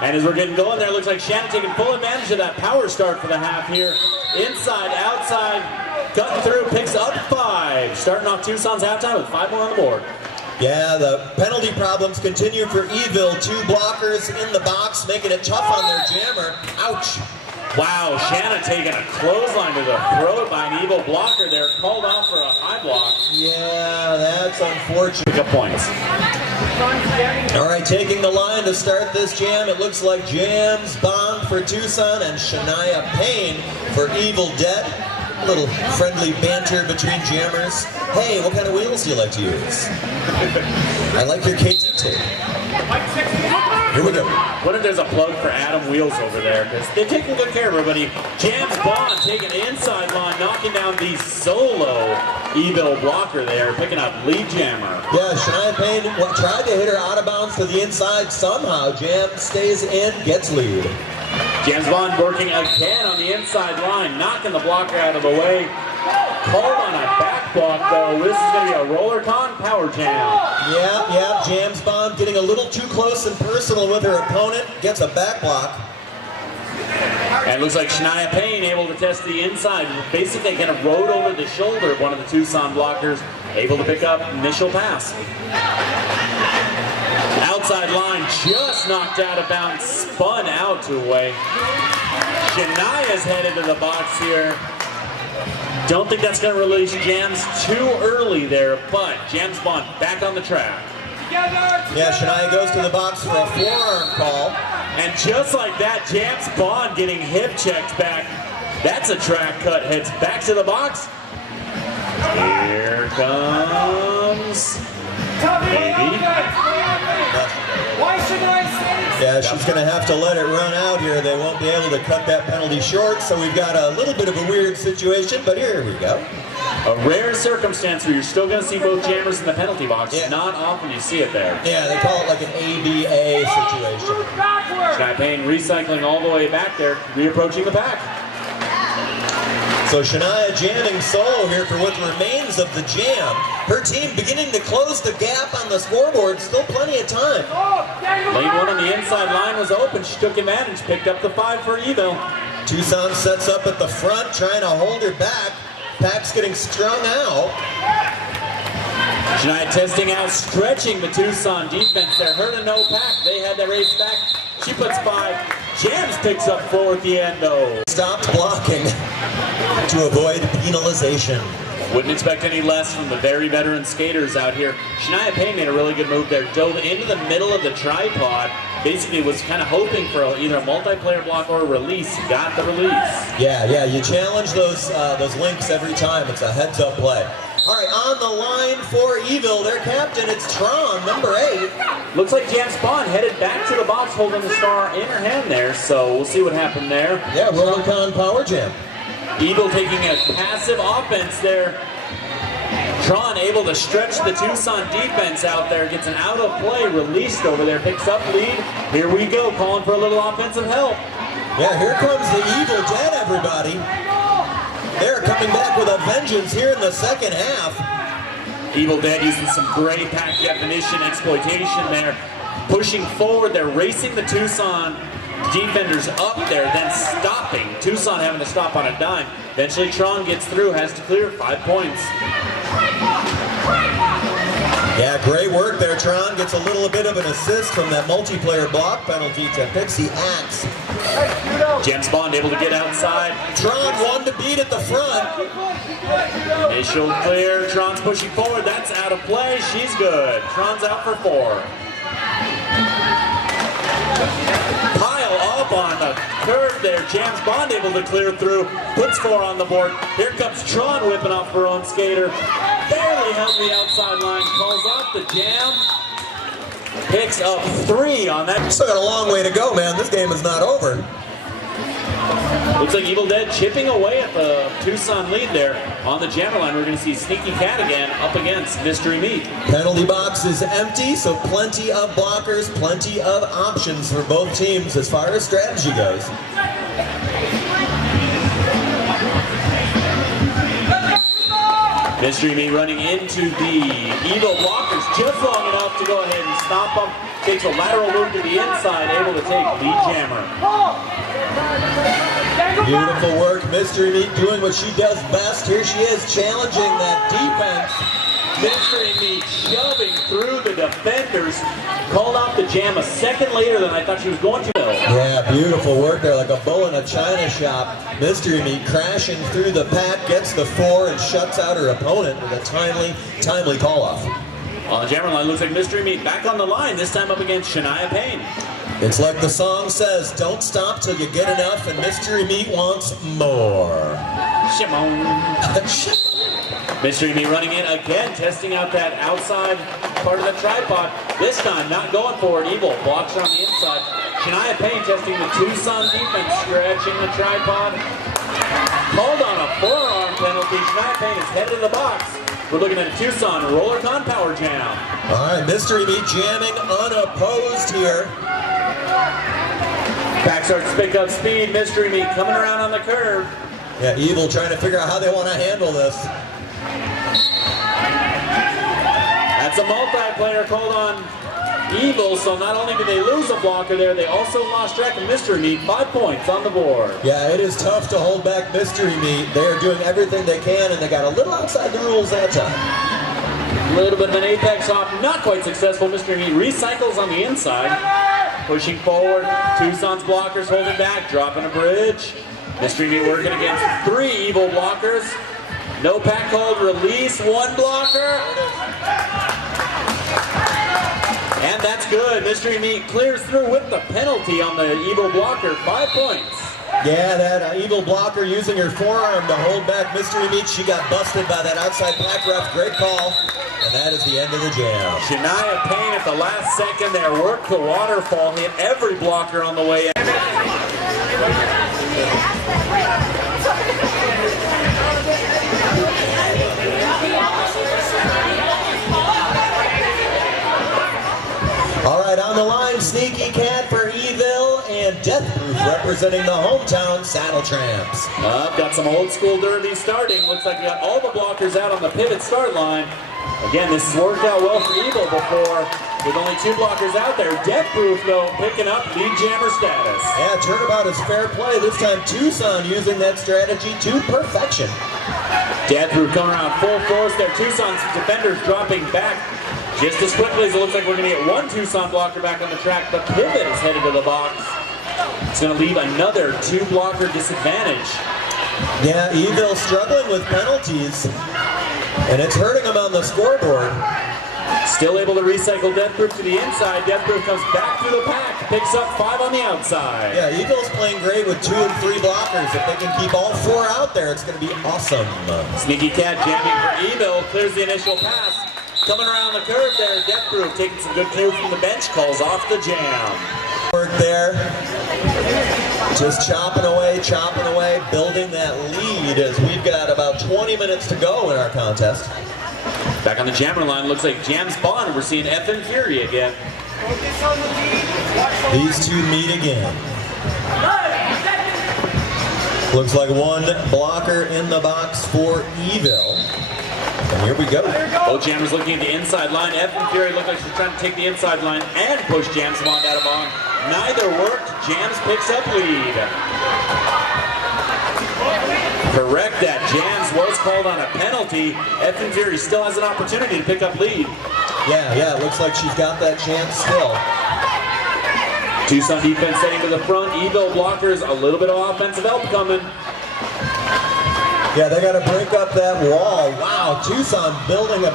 And as we're getting going there, looks like Shannon taking full advantage of that power start for the half here. Inside, outside, cutting through, picks up 5. Starting off Tucson's halftime with 5 more on the board. Yeah, the penalty problems continue for Evil. 2 blockers in the box, making it tough on their jammer. Ouch. Wow, Shanna taking a clothesline to the throat by an Evil blocker there. Called off for a high block. Yeah, that's unfortunate. Pick up points. All right, taking the line to start this jam, it looks like James Bond for Tucson and Shania Payne for Evil Dead. A little friendly banter between jammers. Hey, what kind of wheels do you like to use? I like your KT tape. Here we go. What if there's a plug for Adam Wheels over there? Because they're taking good care of everybody. James Bond taking the inside line, knocking down the solo Evil blocker there, picking up lead jammer. Yeah, Shania Payne tried to hit her out of bounds to the inside somehow. Jam stays in, gets lead. James Bond working again on the inside line, knocking the blocker out of the way. Called on a back block though. This is going to be a Rollercon power jam. Yeah, James Bond getting a little too close and personal with her opponent, gets a back block. And it looks like Shania Payne able to test the inside, basically kind of rode over the shoulder of one of the Tucson blockers, able to pick up initial pass. Outside line just knocked out of bounds, spun out to away. Shania's headed to the box here. Don't think that's going to release Jams too early there, but James Bond back on the track. Yeah, Shania goes to the box for a forearm call. And just like that, James Bond getting hip checked back. That's a track cut, heads back to the box. Here comes Baby. Yeah, she's going to have to let it run out here. They won't be able to cut that penalty short, so we've got a little bit of a weird situation, but here we go. A rare circumstance where you're still going to see both jammers in the penalty box. Yeah. Not often you see it there. Yeah, they call it like an ABA situation. Shania Payne recycling all the way back there, reapproaching the pack. So Shania jamming solo here for what remains of the jam. Her team beginning to close the gap on the scoreboard. Still plenty of time. Lane 1 on the inside line was open. She took advantage, picked up the 5 for Ville. Tucson sets up at the front, trying to hold her back. Pack's getting strung out. Shania testing out, stretching the Tucson defense there. Her to no pack. They had to race back. She puts 5. Jams picks up 4 at the end though. Stopped blocking to avoid penalization. Wouldn't expect any less from the very veteran skaters out here. Shania Payne made a really good move there. Dove into the middle of the tripod. Basically was kind of hoping for either a multiplayer block or a release. Got the release. Yeah, you challenge those links every time. It's a heads-up play. All right, on the line for Ville, their captain, it's Tron, number 8. Looks like Jan Spawn headed back to the box holding the star in her hand there, so we'll see what happened there. Yeah, Rollercon Power Jam. Eagle taking a passive offense there. Tron able to stretch the Tucson defense out there, gets an out of play, released over there, picks up lead. Here we go, calling for a little offensive help. Yeah, here comes the Evil Dead, everybody. They're coming back with a vengeance here in the second half. Evil Dead using some great pack definition exploitation there. Pushing forward, they're racing the Tucson defenders up there, then stopping. Tucson having to stop on a dime. Eventually Tron gets through, has to clear 5 points. Yeah, great work there. Tron gets a little bit of an assist from that multiplayer block penalty to Pixie Axe. James Bond able to get outside. Tron one to beat at the front. Initial clear, Tron's pushing forward, that's out of play, she's good. Tron's out for 4. Pile up on the curve there, James Bond able to clear through, puts 4 on the board. Here comes Tron whipping off her own skater. Barely held the outside line, calls off the jam. Picks up 3 on that. Still got a long way to go, man. This game is not over. Looks like Evil Dead chipping away at the Tucson lead there. On the jammer line, we're going to see Sneaky Cat again up against Mystery Meat. Penalty box is empty, so plenty of blockers, plenty of options for both teams as far as strategy goes. Mystery Meat running into the Evil blockers just long enough to go ahead and stop them. Takes a lateral move to the inside, able to take lead jammer. Beautiful work, Mystery Meat doing what she does best. Here she is challenging that defense. Mystery Meat shoving through the defenders. Called off the jam a second later than I thought she was going to. Yeah, beautiful work there, like a bull in a china shop. Mystery Meat crashing through the pack, gets the 4 and shuts out her opponent with a timely call-off. On the jammer line, looks like Mystery Meat back on the line, this time up against Shania Payne. It's like the song says, don't stop till you get enough, and Mystery Meat wants more. Shimon. Mystery Meat running in again, testing out that outside part of the tripod. This time not going for it. Evil blocks her on the inside. Shania Payne testing the Tucson defense, stretching the tripod. Called on a forearm penalty. Shania Payne is headed to the box. We're looking at a Tucson Rollercon Power Jam. All right, Mystery Meat jamming unopposed here. Back starts to pick up speed. Mystery Meat coming around on the curve. Yeah, Evil trying to figure out how they want to handle this. That's a multiplayer called on Evil, so not only did they lose a blocker there, they also lost track of Mystery Meat. 5 points on the board. Yeah, it is tough to hold back Mystery Meat. They're doing everything they can, and they got a little outside the rules that time. A little bit of an apex hop, not quite successful. Mystery Meat recycles on the inside. Pushing forward, Tucson's blockers holding back, dropping a bridge. Mystery Meat working against 3 Evil blockers. No pack hold, release, 1 blocker. And that's good. Mystery Meat clears through with the penalty on the Evil blocker. 5 points. Yeah, that Evil blocker using her forearm to hold back Mystery Meat. She got busted by that outside pack ref. Great call. And that is the end of the jam. Shania Payne at the last second there worked the waterfall, hit every blocker on the way in. the line, Sneaky Cat for Ville and Death Proof representing the hometown SaddleTramps. Got some old school derby starting. Looks like we got all the blockers out on the pivot start line. Again, this has worked out well for Ville before, with only 2 blockers out there. Death Proof, though, picking up lead jammer status. Yeah, turnabout is fair play. This time Tucson using that strategy to perfection. Death Proof coming around full force there. Tucson's defenders dropping back just as quickly as it looks like we're going to get 1 Tucson blocker back on the track. The pivot is headed to the box. It's going to leave another 2 blocker disadvantage. Yeah, Ville struggling with penalties, and it's hurting them on the scoreboard. Still able to recycle Death Proof to the inside. Death Proof comes back through the pack, picks up 5 on the outside. Yeah, Ville's playing great with 2 and 3 blockers. If they can keep all 4 out there, it's going to be awesome. Sneaky Cat jamming for Ville, clears the initial pass. Coming around the curve there, Death Proof taking some good cue from the bench, calls off the jam. Work there. Just chopping away, building that lead as we've got about 20 minutes to go in our contest. Back on the jammer line, looks like Jam's Bond. We're seeing F and Fury again. These 2 meet again. Looks like 1 blocker in the box for Ville. And here we go. Both jammers looking at the inside line. F and Fury look like she's trying to take the inside line and push Jam's Bond out of bond. Neither worked. Jams picks up lead. Correct that. Jams was called on a penalty. F and Fury still has an opportunity to pick up lead. Yeah, it looks like she's got that chance still. Tucson defense setting to the front. Ville blockers, a little bit of offensive help coming. Yeah, they got to break up that wall. Wow, Tucson building a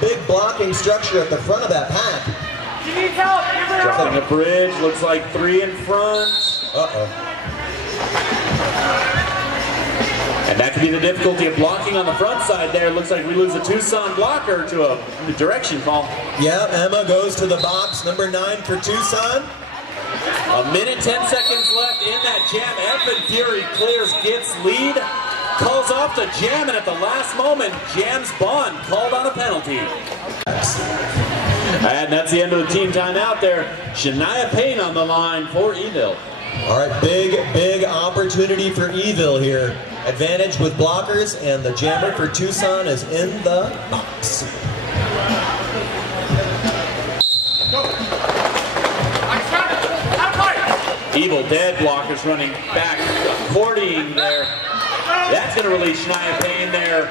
big blocking structure at the front of that pack. She needs help. Give her Dropping help. a bridge, looks like 3 in front. And that could be the difficulty of blocking on the front side there. Looks like we lose a Tucson blocker to a direction call. Yeah, Emma goes to the box, number 9 for Tucson. 1 minute, 10 seconds left in that jam. F and Fury clears, gets lead, calls off the jam, and at the last moment, Jam's Bond called on a penalty. And that's the end of the team timeout there. Shania Payne on the line for Ville. All right, big opportunity for Ville here. Advantage with blockers, and the jammer for Tucson is in the box. Evil Dead blockers running back, according there. That's going to release Shania Payne there.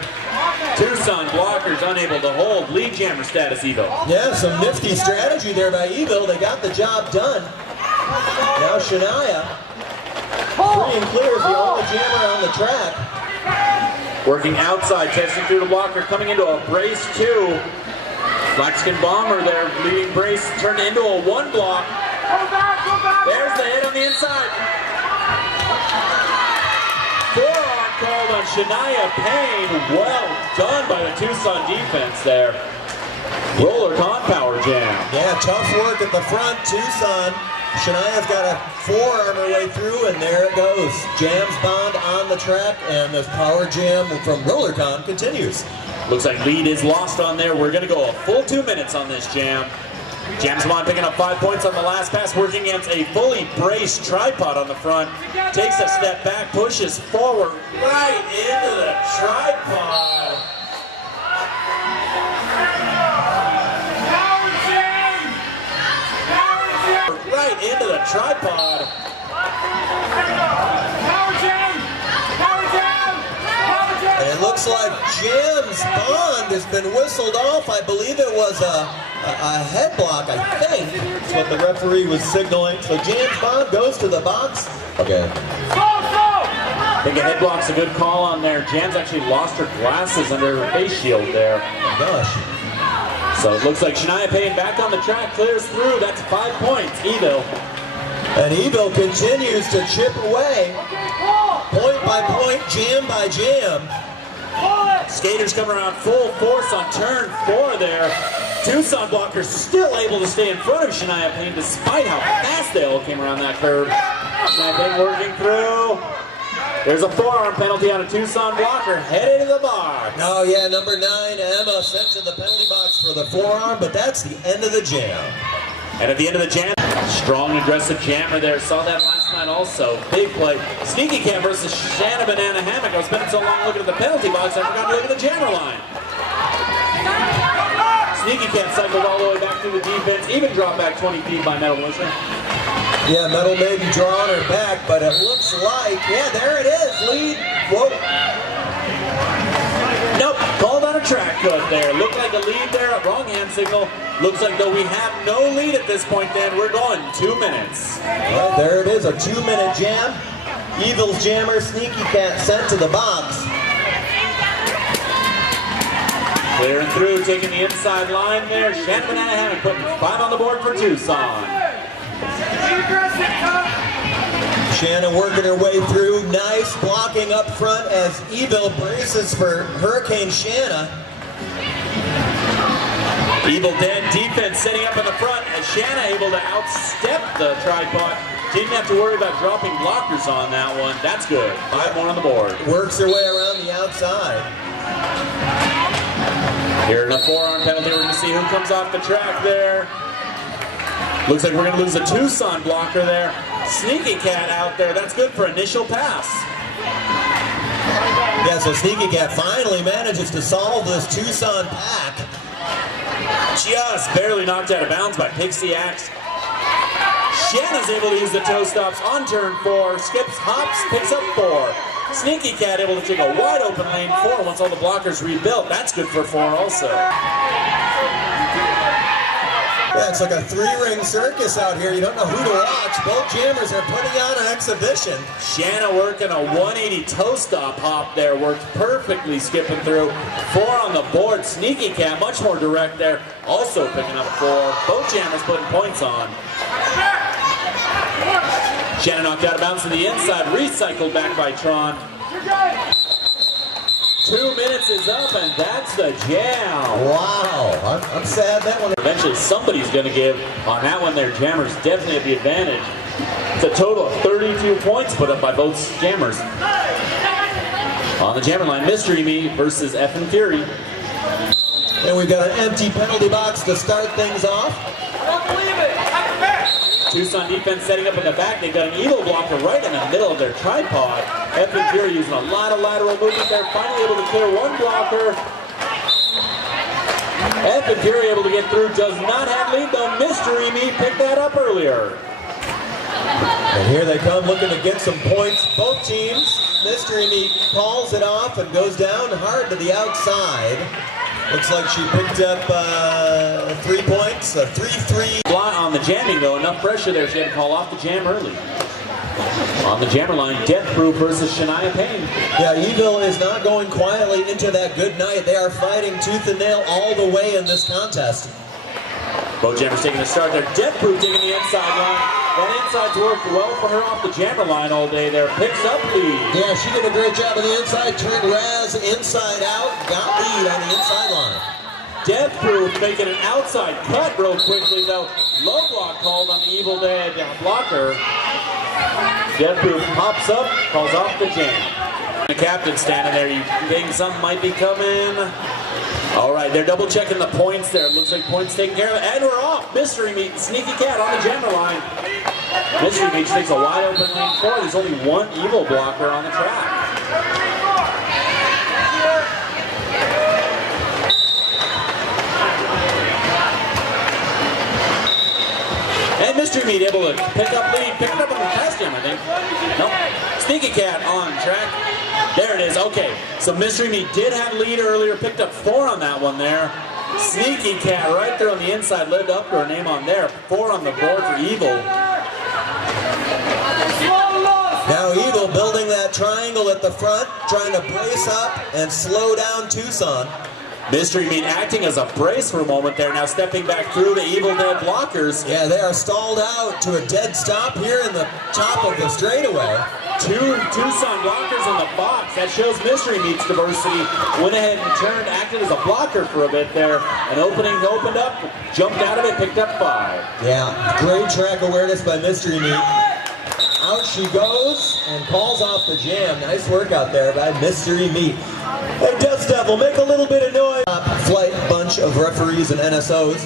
Tucson blockers unable to hold. Lead jammer status, Ville. Yeah, some nifty strategy there by Ville. They got the job done. Now Shania, free and clear, is the only jammer on the track. Working outside, testing through the blocker, coming into a brace 2. Blackskin Bomber there, leading brace, turned into a 1 block. There's the hit on the inside. Forearm called on Shania Payne. Well done by the Tucson defense there. Roller con power jam. Yeah, tough work at the front. Tucson. Shania's got to forearm her way through, and there it goes. Jam's Bond on the track, and this power jam from RollerCon continues. Looks like lead is lost on there. We're going to go a full 2 minutes on this jam. Jam's Bond picking up 5 points on the last pass, working against a fully braced tripod on the front. Takes a step back, pushes forward, right into the tripod. Right into the tripod. And it looks like Jam's Bond has been whistled off. I believe it was a head block, I think. That's what the referee was signaling. So Jam's Bond goes to the box. Okay. I think a head block's a good call on there. Jam's actually lost her glasses under her face shield there. Oh, gosh. So it looks like Shania Payne back on the track, clears through. That's 5 points, Ville. And Ville continues to chip away. Point by point, jam by jam. Skaters come around full force on turn 4 there. Tucson blockers still able to stay in front of Shania Payne despite how fast they all came around that curve. Shania Payne working through. There's a forearm penalty on a Tucson blocker, headed to the box. Oh yeah, number 9, Emma, sent to the penalty box for the forearm, but that's the end of the jam. And at the end of the jam, Strong, aggressive jammer there. Saw that last night also. Big play. Sneaky Cat versus Shanna Banana Hammock. I was spending so long looking at the penalty box, I forgot to look at the jammer line. Sneaky Cat cycled all the way back to the defense, even dropped back 20 feet by Metal Militia. Yeah, Metal maybe drawing her back, but it looks like, yeah, there it is, lead. Whoa. Nope, called on a track cut there. Looked like a lead there, a wrong hand signal. Looks like though we have no lead at this point, Dan. We're going 2 minutes. Well, there it is, a 2-minute jam. Evil's jammer, Sneaky Cat sent to the box. Clearing through, taking the inside line there. Shanna Banana Hammock putting 5 on the board for Tucson. Shanna working her way through. Nice blocking up front as Evil braces for Hurricane Shanna. Evil Dead defense setting up in the front as Shanna able to outstep the tripod. Didn't have to worry about dropping blockers on that one. That's good. 5 more on the board. Works her way around the outside. Here in a forearm penalty, we're going to see who comes off the track there. Looks like we're going to lose a Tucson blocker there. Sneaky Cat out there. That's good for initial pass. Yeah, so Sneaky Cat finally manages to solve this Tucson pack. Just barely knocked out of bounds by Pixie Axe. Shanna's able to use the toe stops on turn 4. Skips, hops, picks up 4. Sneaky Cat able to take a wide open lane 4 once all the blockers rebuilt. That's good for 4 also. Yeah, it's like a 3-ring circus out here. You don't know who to watch. Both jammers are putting on an exhibition. Shanna working a 180 toe stop hop there. Worked perfectly skipping through. 4 on the board. Sneaky Cat much more direct there. Also picking up 4. Both jammers putting points on. Shanna knocked out of bounds to the inside. Recycled back by Tron. 2 minutes is up, and that's the jam. Wow, I'm sad that one. Eventually somebody's going to give on that one there. Jammers definitely have the advantage. It's a total of 32 points put up by both jammers. On the jammer line, Mystery Me versus F and Fury. And we've got an empty penalty box to start things off. I don't believe it. Tucson defense setting up in the back. They've got an evil blocker right in the middle of their tripod. F and Fury using a lot of lateral movement there. Finally able to clear one blocker. F and Fury able to get through. Does not have lead though. Mystery Me picked that up earlier. And here they come looking to get some points. Both teams. Mystery Me calls it off and goes down hard to the outside. Looks like she picked up 3 points, a 3-3. On the jamming though, enough pressure there, she had to call off the jam early. On the jammer line, Death Proof versus Shania Payne. Yeah, Evil is not going quietly into that good night. They are fighting tooth and nail all the way in this contest. Both jammers taking a start there. Death Proof taking the inside line. That inside's worked well for her off the jammer line all day there. Picks up lead. Yeah, she did a great job on the inside. Turned Raz inside out. Got lead on the inside line. Death Proof making an outside cut real quickly though. Low block called on the Evil Dead blocker. Death Proof pops up, calls off the jam. The captain standing there, you think something might be coming? All right, they're double checking the points there. Looks like points taken care of, and we're off. Mystery Meat, Sneaky Cat on the jammer line. Mystery Meat takes a wide open lane 4. There's only one evil blocker on the track. And Mystery Meat able to pick up lead, pick it up on the pass jam, I think. Nope. Sneaky Cat on track. There it is. Okay, so Mystery Meat did have lead earlier, picked up 4 on that one there. Sneaky Cat right there on the inside, lived up to her name on there. 4 on the board for Evil. Now Evil building that triangle at the front, trying to brace up and slow down Tucson. Mystery Meat acting as a brace for a moment there, now stepping back through the Evil Dead blockers. Yeah, they are stalled out to a dead stop here in the top of the straightaway. 2 Tucson blockers in the box. That shows Mystery Meat's diversity. Went ahead and turned, acted as a blocker for a bit there. An opening opened up, jumped out of it, picked up 5. Yeah, great track awareness by Mystery Meat. Out she goes and calls off the jam. Nice work out there by Mystery Meat. Hey, Death Devil, make a little bit of noise. Flight bunch of referees and NSOs.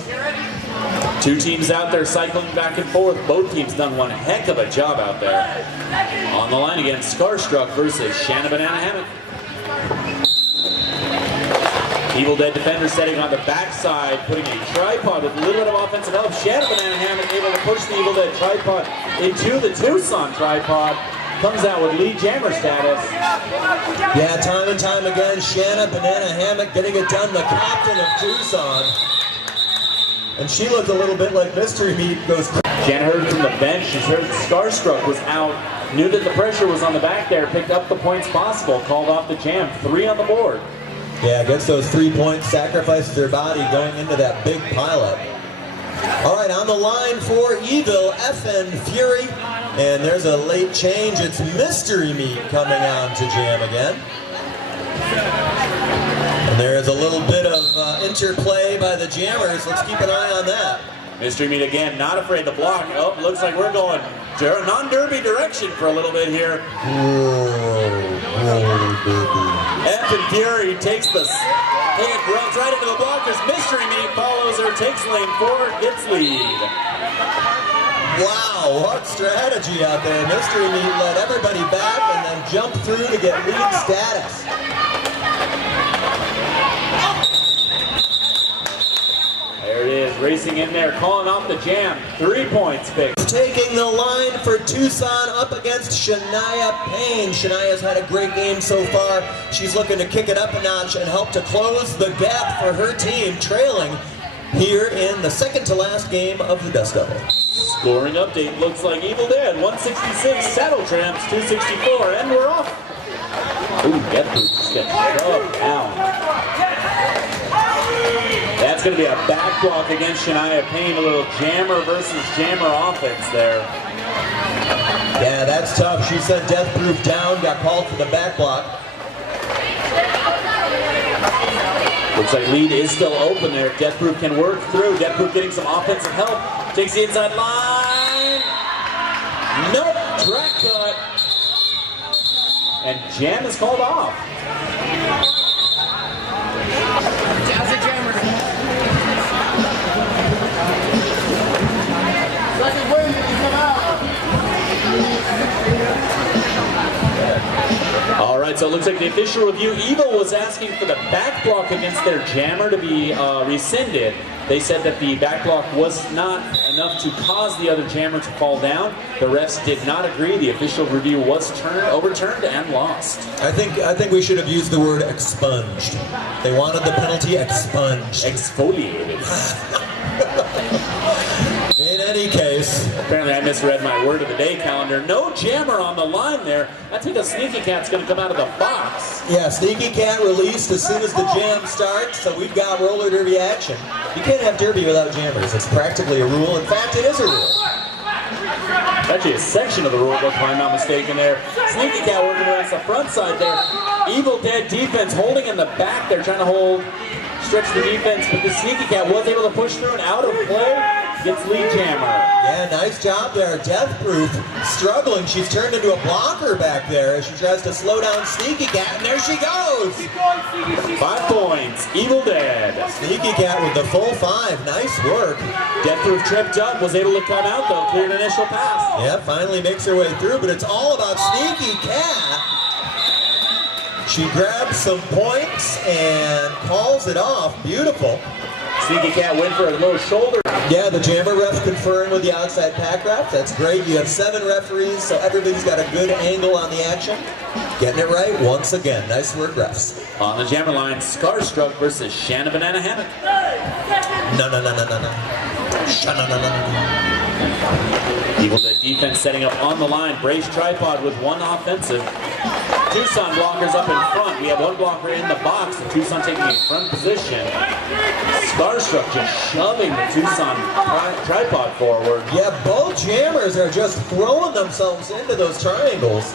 Two teams out there cycling back and forth. Both teams done one heck of a job out there. On the line again, Scarstruck versus Shanna Banana Hammock. Evil Dead defender setting on the backside, putting a tripod with a little bit of offensive help. Shanna Banana Hammock able to push the Evil Dead tripod into the Tucson tripod. Comes out with lead jammer status. Yeah, time and time again, Shanna Banana Hammock getting it done, the captain of Tucson. And she looked a little bit like Mystery Meat goes crazy. Shanna heard from the bench. She heard Scarstruck was out. Knew that the pressure was on the back there. Picked up the points possible. Called off the jam. 3 on the board. Yeah, gets those 3 points, sacrifices her body going into that big pileup. All right, on the line for Evil, FN Fury. And there's a late change. It's Mystery Meat coming on to jam again. And there's a little bit of interplay by the jammers. Let's keep an eye on that. Mystery Meat again, not afraid to block. Oh, looks like we're going non-derby direction for a little bit here. FN Fury takes the hit, runs right into the blockers. Mystery Meat follows her, takes lane 4, gets lead. Wow, what strategy out there. Mystery Meat led everybody back and then jumped through to get lead status. There it is, racing in there, calling off the jam. 3 points fixed. Taking the line for Tucson up against Shania Payne. Shania's had a great game so far. She's looking to kick it up a notch and help to close the gap for her team, trailing here in the second to last game of the Dust Devil. Scoring update looks like Evil Dead 166, SaddleTramps 264, and we're off. Ooh, Death Proof just gets shoved down. That's going to be a back block against Shania Payne. A little jammer versus jammer offense there. Yeah, that's tough. She sent Death Proof down, got called for the back block. Looks like lead is still open there. Death Proof can work through. Death Proof getting some offensive help. Takes the inside line. Nope, track cut. And jam is called off. All right, so it looks like the official review, Evil was asking for the back block against their jammer to be rescinded. They said that the back block was not enough to cause the other jammer to fall down. The refs did not agree. The official review was overturned and lost. I think we should have used the word expunged. They wanted the penalty expunged. Exfoliated. In any case. Apparently I misread my word of the day calendar. No jammer on the line there. I think a Sneaky Cat's going to come out of the box. Yeah, Sneaky Cat released as soon as the jam starts, so we've got roller derby action. You can't have derby without jammers. It's practically a rule. In fact, it is a rule. Actually a section of the rule book, if I'm not mistaken there. Sneaky Cat working against the front side there. Evil Dead defense holding in the back there, trying to stretch the defense, but the Sneaky Cat was able to push through and out of play. Gets lead jammer. Yeah, nice job there. Death Proof struggling. She's turned into a blocker back there as she tries to slow down Sneaky Cat, and there she goes. 5 points. Evil Dead. Sneaky Cat with the full 5. Nice work. Death Proof tripped up, was able to come out though, cleared initial pass. Yeah, finally makes her way through, but it's all about Sneaky Cat. She grabs some points and calls it off. Beautiful. Sneaky Cat went for a little shoulder. Yeah, the jammer ref conferring with the outside pack ref. That's great. You have 7 referees, so everybody's got a good angle on the action. Getting it right once again. Nice work, refs. On the jammer line, Scarstruck versus Shanna Banana Hammock. No. Evil Dead defense setting up on the line. Brace tripod with 1 offensive. Tucson blockers up in front. We have 1 blocker in the box, and Tucson taking a front position. Scarstruck just shoving the Tucson tripod forward. Yeah, both jammers are just throwing themselves into those triangles.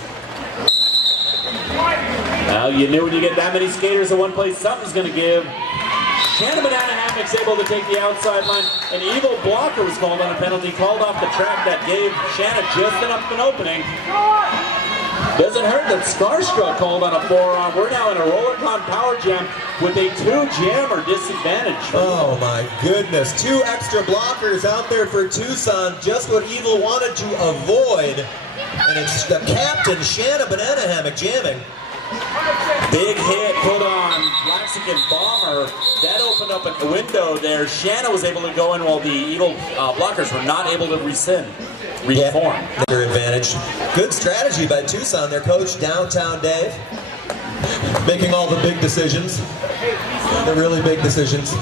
Well, you knew when you get that many skaters in one place, something's going to give. Shanna Banana Hammock's able to take the outside line. An Evil blocker was called on a penalty, called off the track that gave Shanna just enough of an opening. Doesn't hurt that Starstruck called on a forearm. We're now in a Rollercon power jam with a 2-jammer disadvantage. Oh my goodness. 2 extra blockers out there for Tucson. Just what Evil wanted to avoid. And it's the captain, Shanna Banana Hammock, jamming. Big hit put on Mexican Bomber. That opened up a window there. Shanna was able to go in while the Evil blockers were not able to reform. Their advantage. Good strategy by Tucson, their coach, Downtown Dave. Making all the big decisions. The really big decisions.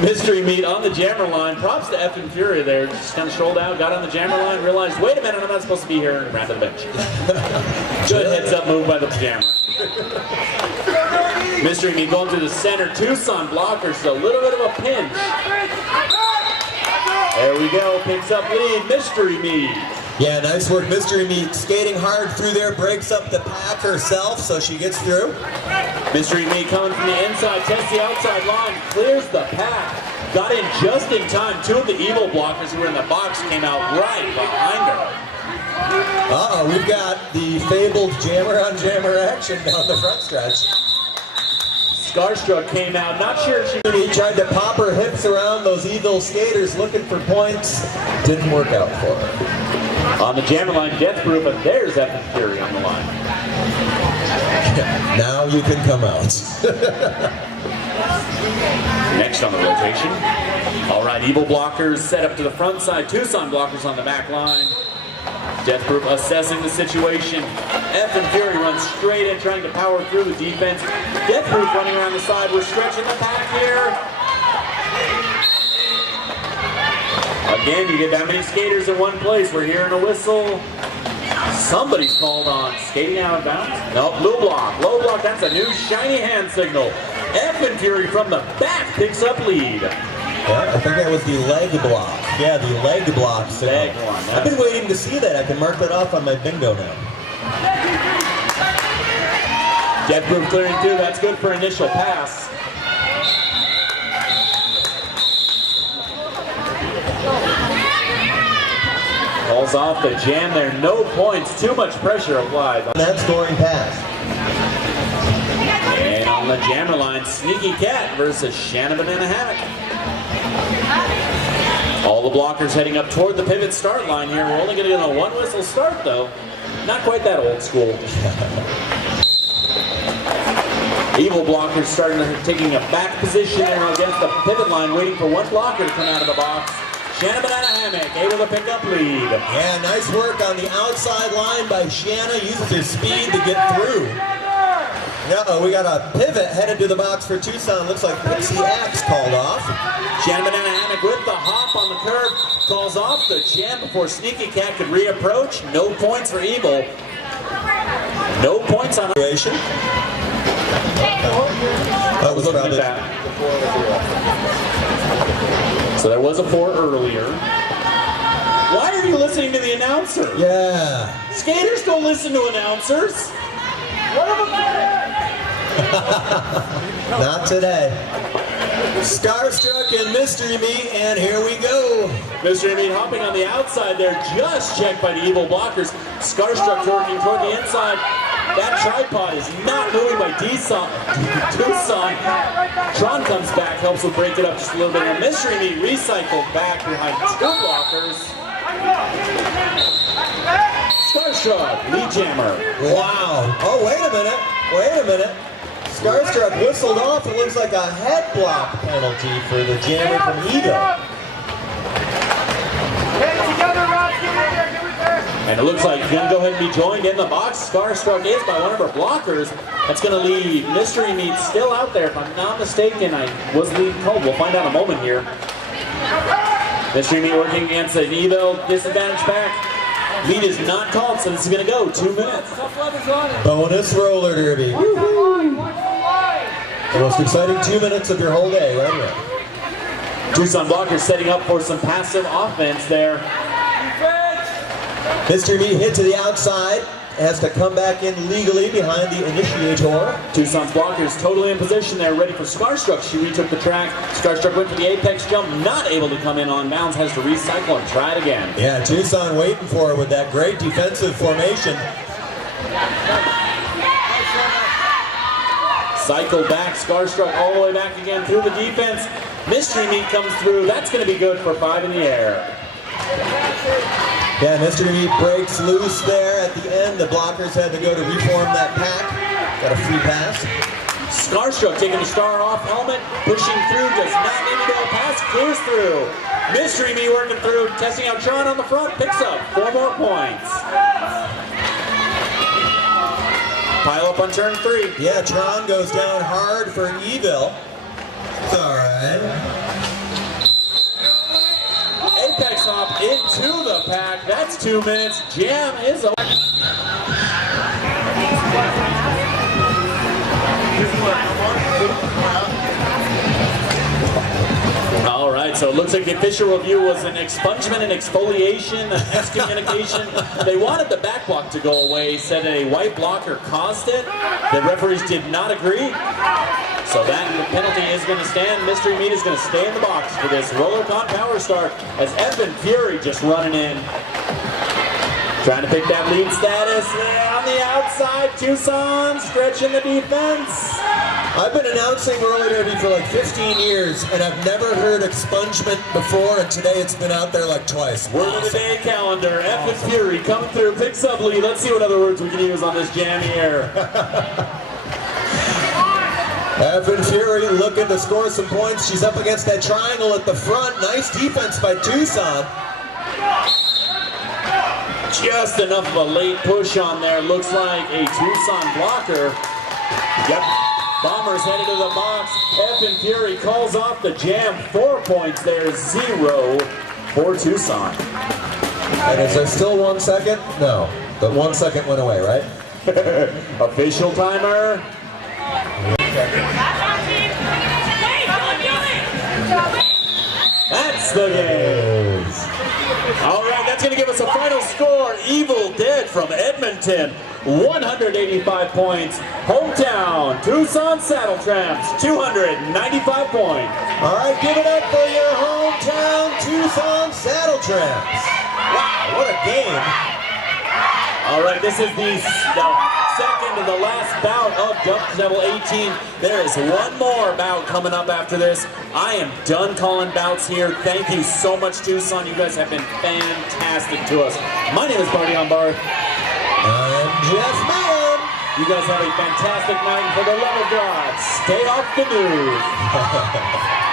Mystery Meat on the jammer line. Props to F and Fury there. Just kind of strolled out, got on the jammer line, realized, wait a minute, I'm not supposed to be here, and ran to the bench. Good heads-up move by the jammer. Mystery Meat going to the center. Tucson blockers, a little bit of a pinch. There we go, picks up lead, Mystery Meat. Yeah, nice work. Mystery Meat skating hard through there, breaks up the pack herself, so she gets through. Mystery Meat coming from the inside, tests the outside line, clears the pack. Got in just in time. 2 of the Evil blockers who were in the box came out right behind her. Uh-oh, we've got the fabled jammer-on-jammer action down the front stretch. Starstruck came out, not sure if she... He tried to pop her hips around those Evil skaters looking for points. Didn't work out for her. On the jammer line, Death Proof, and there's F and Fury on the line. Now you can come out. Next on the rotation. All right, Evil blockers set up to the front side. Tucson blockers on the back line. Death Proof assessing the situation. F and Fury runs straight in, trying to power through the defense. Death Proof running around the side. We're stretching the pack here. Again, you get that many skaters in one place. We're hearing a whistle. Somebody's called on skating out of bounds. Nope, low block. Low block, that's a new shiny hand signal. F and Fury from the back picks up lead. Yeah, I think that was the leg block. Yeah, the leg block signal. Leg one. I've been waiting to see that. I can mark that off on my bingo now. Death Proof clearing through. That's good for initial pass. Calls off the jam there. No points. Too much pressure applied. That scoring pass. And on the jammer line, Sneaky Cat versus Shanna Banana Hammock. All the blockers heading up toward the pivot start line here. We're only going to get a 1-whistle start though. Not quite that old school. Evil blockers taking a back position there against the pivot line, waiting for one blocker to come out of the box. Shanna Banana Hammock able to pick up lead. Yeah, nice work on the outside line by Shanna. Uses his speed to get through. Uh-oh, we got a pivot headed to the box for Tucson. Looks like Pixie Axe called off. Shanna Banana Hammock with the hop on the curb. Calls off the jam before Sneaky Cat could reapproach. No points for Evil. No points on the situation. That was probably... So there was a 4 earlier. Why are you listening to the announcer? Yeah. Skaters don't listen to announcers. Not today. Starstruck and Mystery Meat, and here we go. Mystery Meat hopping on the outside there, just checked by the Evil blockers. Starstruck working toward the inside. That tripod is not moving by Tucson. Tron comes back, helps to break it up just a little bit. And Mystery Meat recycled back behind 2 blockers. Starstruck, lead jammer. Wow. Oh, wait a minute. Wait a minute. Starstruck whistled off. It looks like a head block penalty for the jammer from Edo. And it looks like he's going to go ahead and be joined in the box. Starstruck is by one of her blockers. That's going to leave Mystery Meat still out there. If I'm not mistaken, I was leading cold. We'll find out in a moment here. Mystery Meat working against an Evo disadvantage pack. Lead is not called, so this is going to go 2 minutes. Bonus roller derby. The most exciting 2 minutes of your whole day, right here. Tucson blockers setting up for some passive offense there. Mystery Meat hit to the outside. Has to come back in legally behind the initiator. Tucson's blockers totally in position there, ready for Starstruck. She retook the track. Starstruck went for the apex jump, not able to come in on bounds, has to recycle and try it again. Yeah, Tucson waiting for her with that great defensive formation. Cycle back, Scarstruck all the way back again through the defense. Mystery Meat comes through. That's going to be good for 5 in the air. Yeah, Mystery Meat breaks loose there at the end. The blockers had to go to reform that pack. Got a free pass. Scarstruck taking the star off helmet, pushing through, does not need to go. Pass clears through. Mystery Me working through, testing out Tron on the front, picks up 4 more points. Pile up on turn 3. Yeah, Tron goes down hard for Ville. It's all right. Apex hop into the pack. That's 2 minutes. Jam is over. All right, so it looks like the official review was an expungement and exfoliation, excommunication. They wanted the back block to go away, said a white blocker caused it. The referees did not agree. So that penalty is going to stand. Mystery Meat is going to stay in the box for this Rollercon Power Star as Evan Fury just running in. Trying to pick that lead status on the outside. Tucson stretching the defense. I've been announcing roller derby for like 15 years, and I've never heard expungement before, and today it's been out there like twice. Word of the day calendar. Evan Fury coming through, picks up lead. Let's see what other words we can use on this jam here. Evan Fury looking to score some points. She's up against that triangle at the front. Nice defense by Tucson. Just enough of a late push on there. Looks like a Tucson blocker. Yep. Bombers headed to the box. Evan Fury calls off the jam. 4 points there. 0 for Tucson. And is there still 1 second? No. The 1 second went away, right? Official timer. That's the game. All right, that's going to give us a final score. Evil Dead from Edmonton, 185 points. Hometown, Tucson SaddleTramps, 295 points. All right, give it up for your hometown Tucson SaddleTramps. Wow, what a game. All right, this is the second to the last bout of Dutch Devil 18. There is one more bout coming up after this. I am done calling bouts here. Thank you so much, Tucson. You guys have been fantastic to us. My name is Barty on Bar. I'm Jeff Mann. You guys have a fantastic night. For the love of God, stay off the news.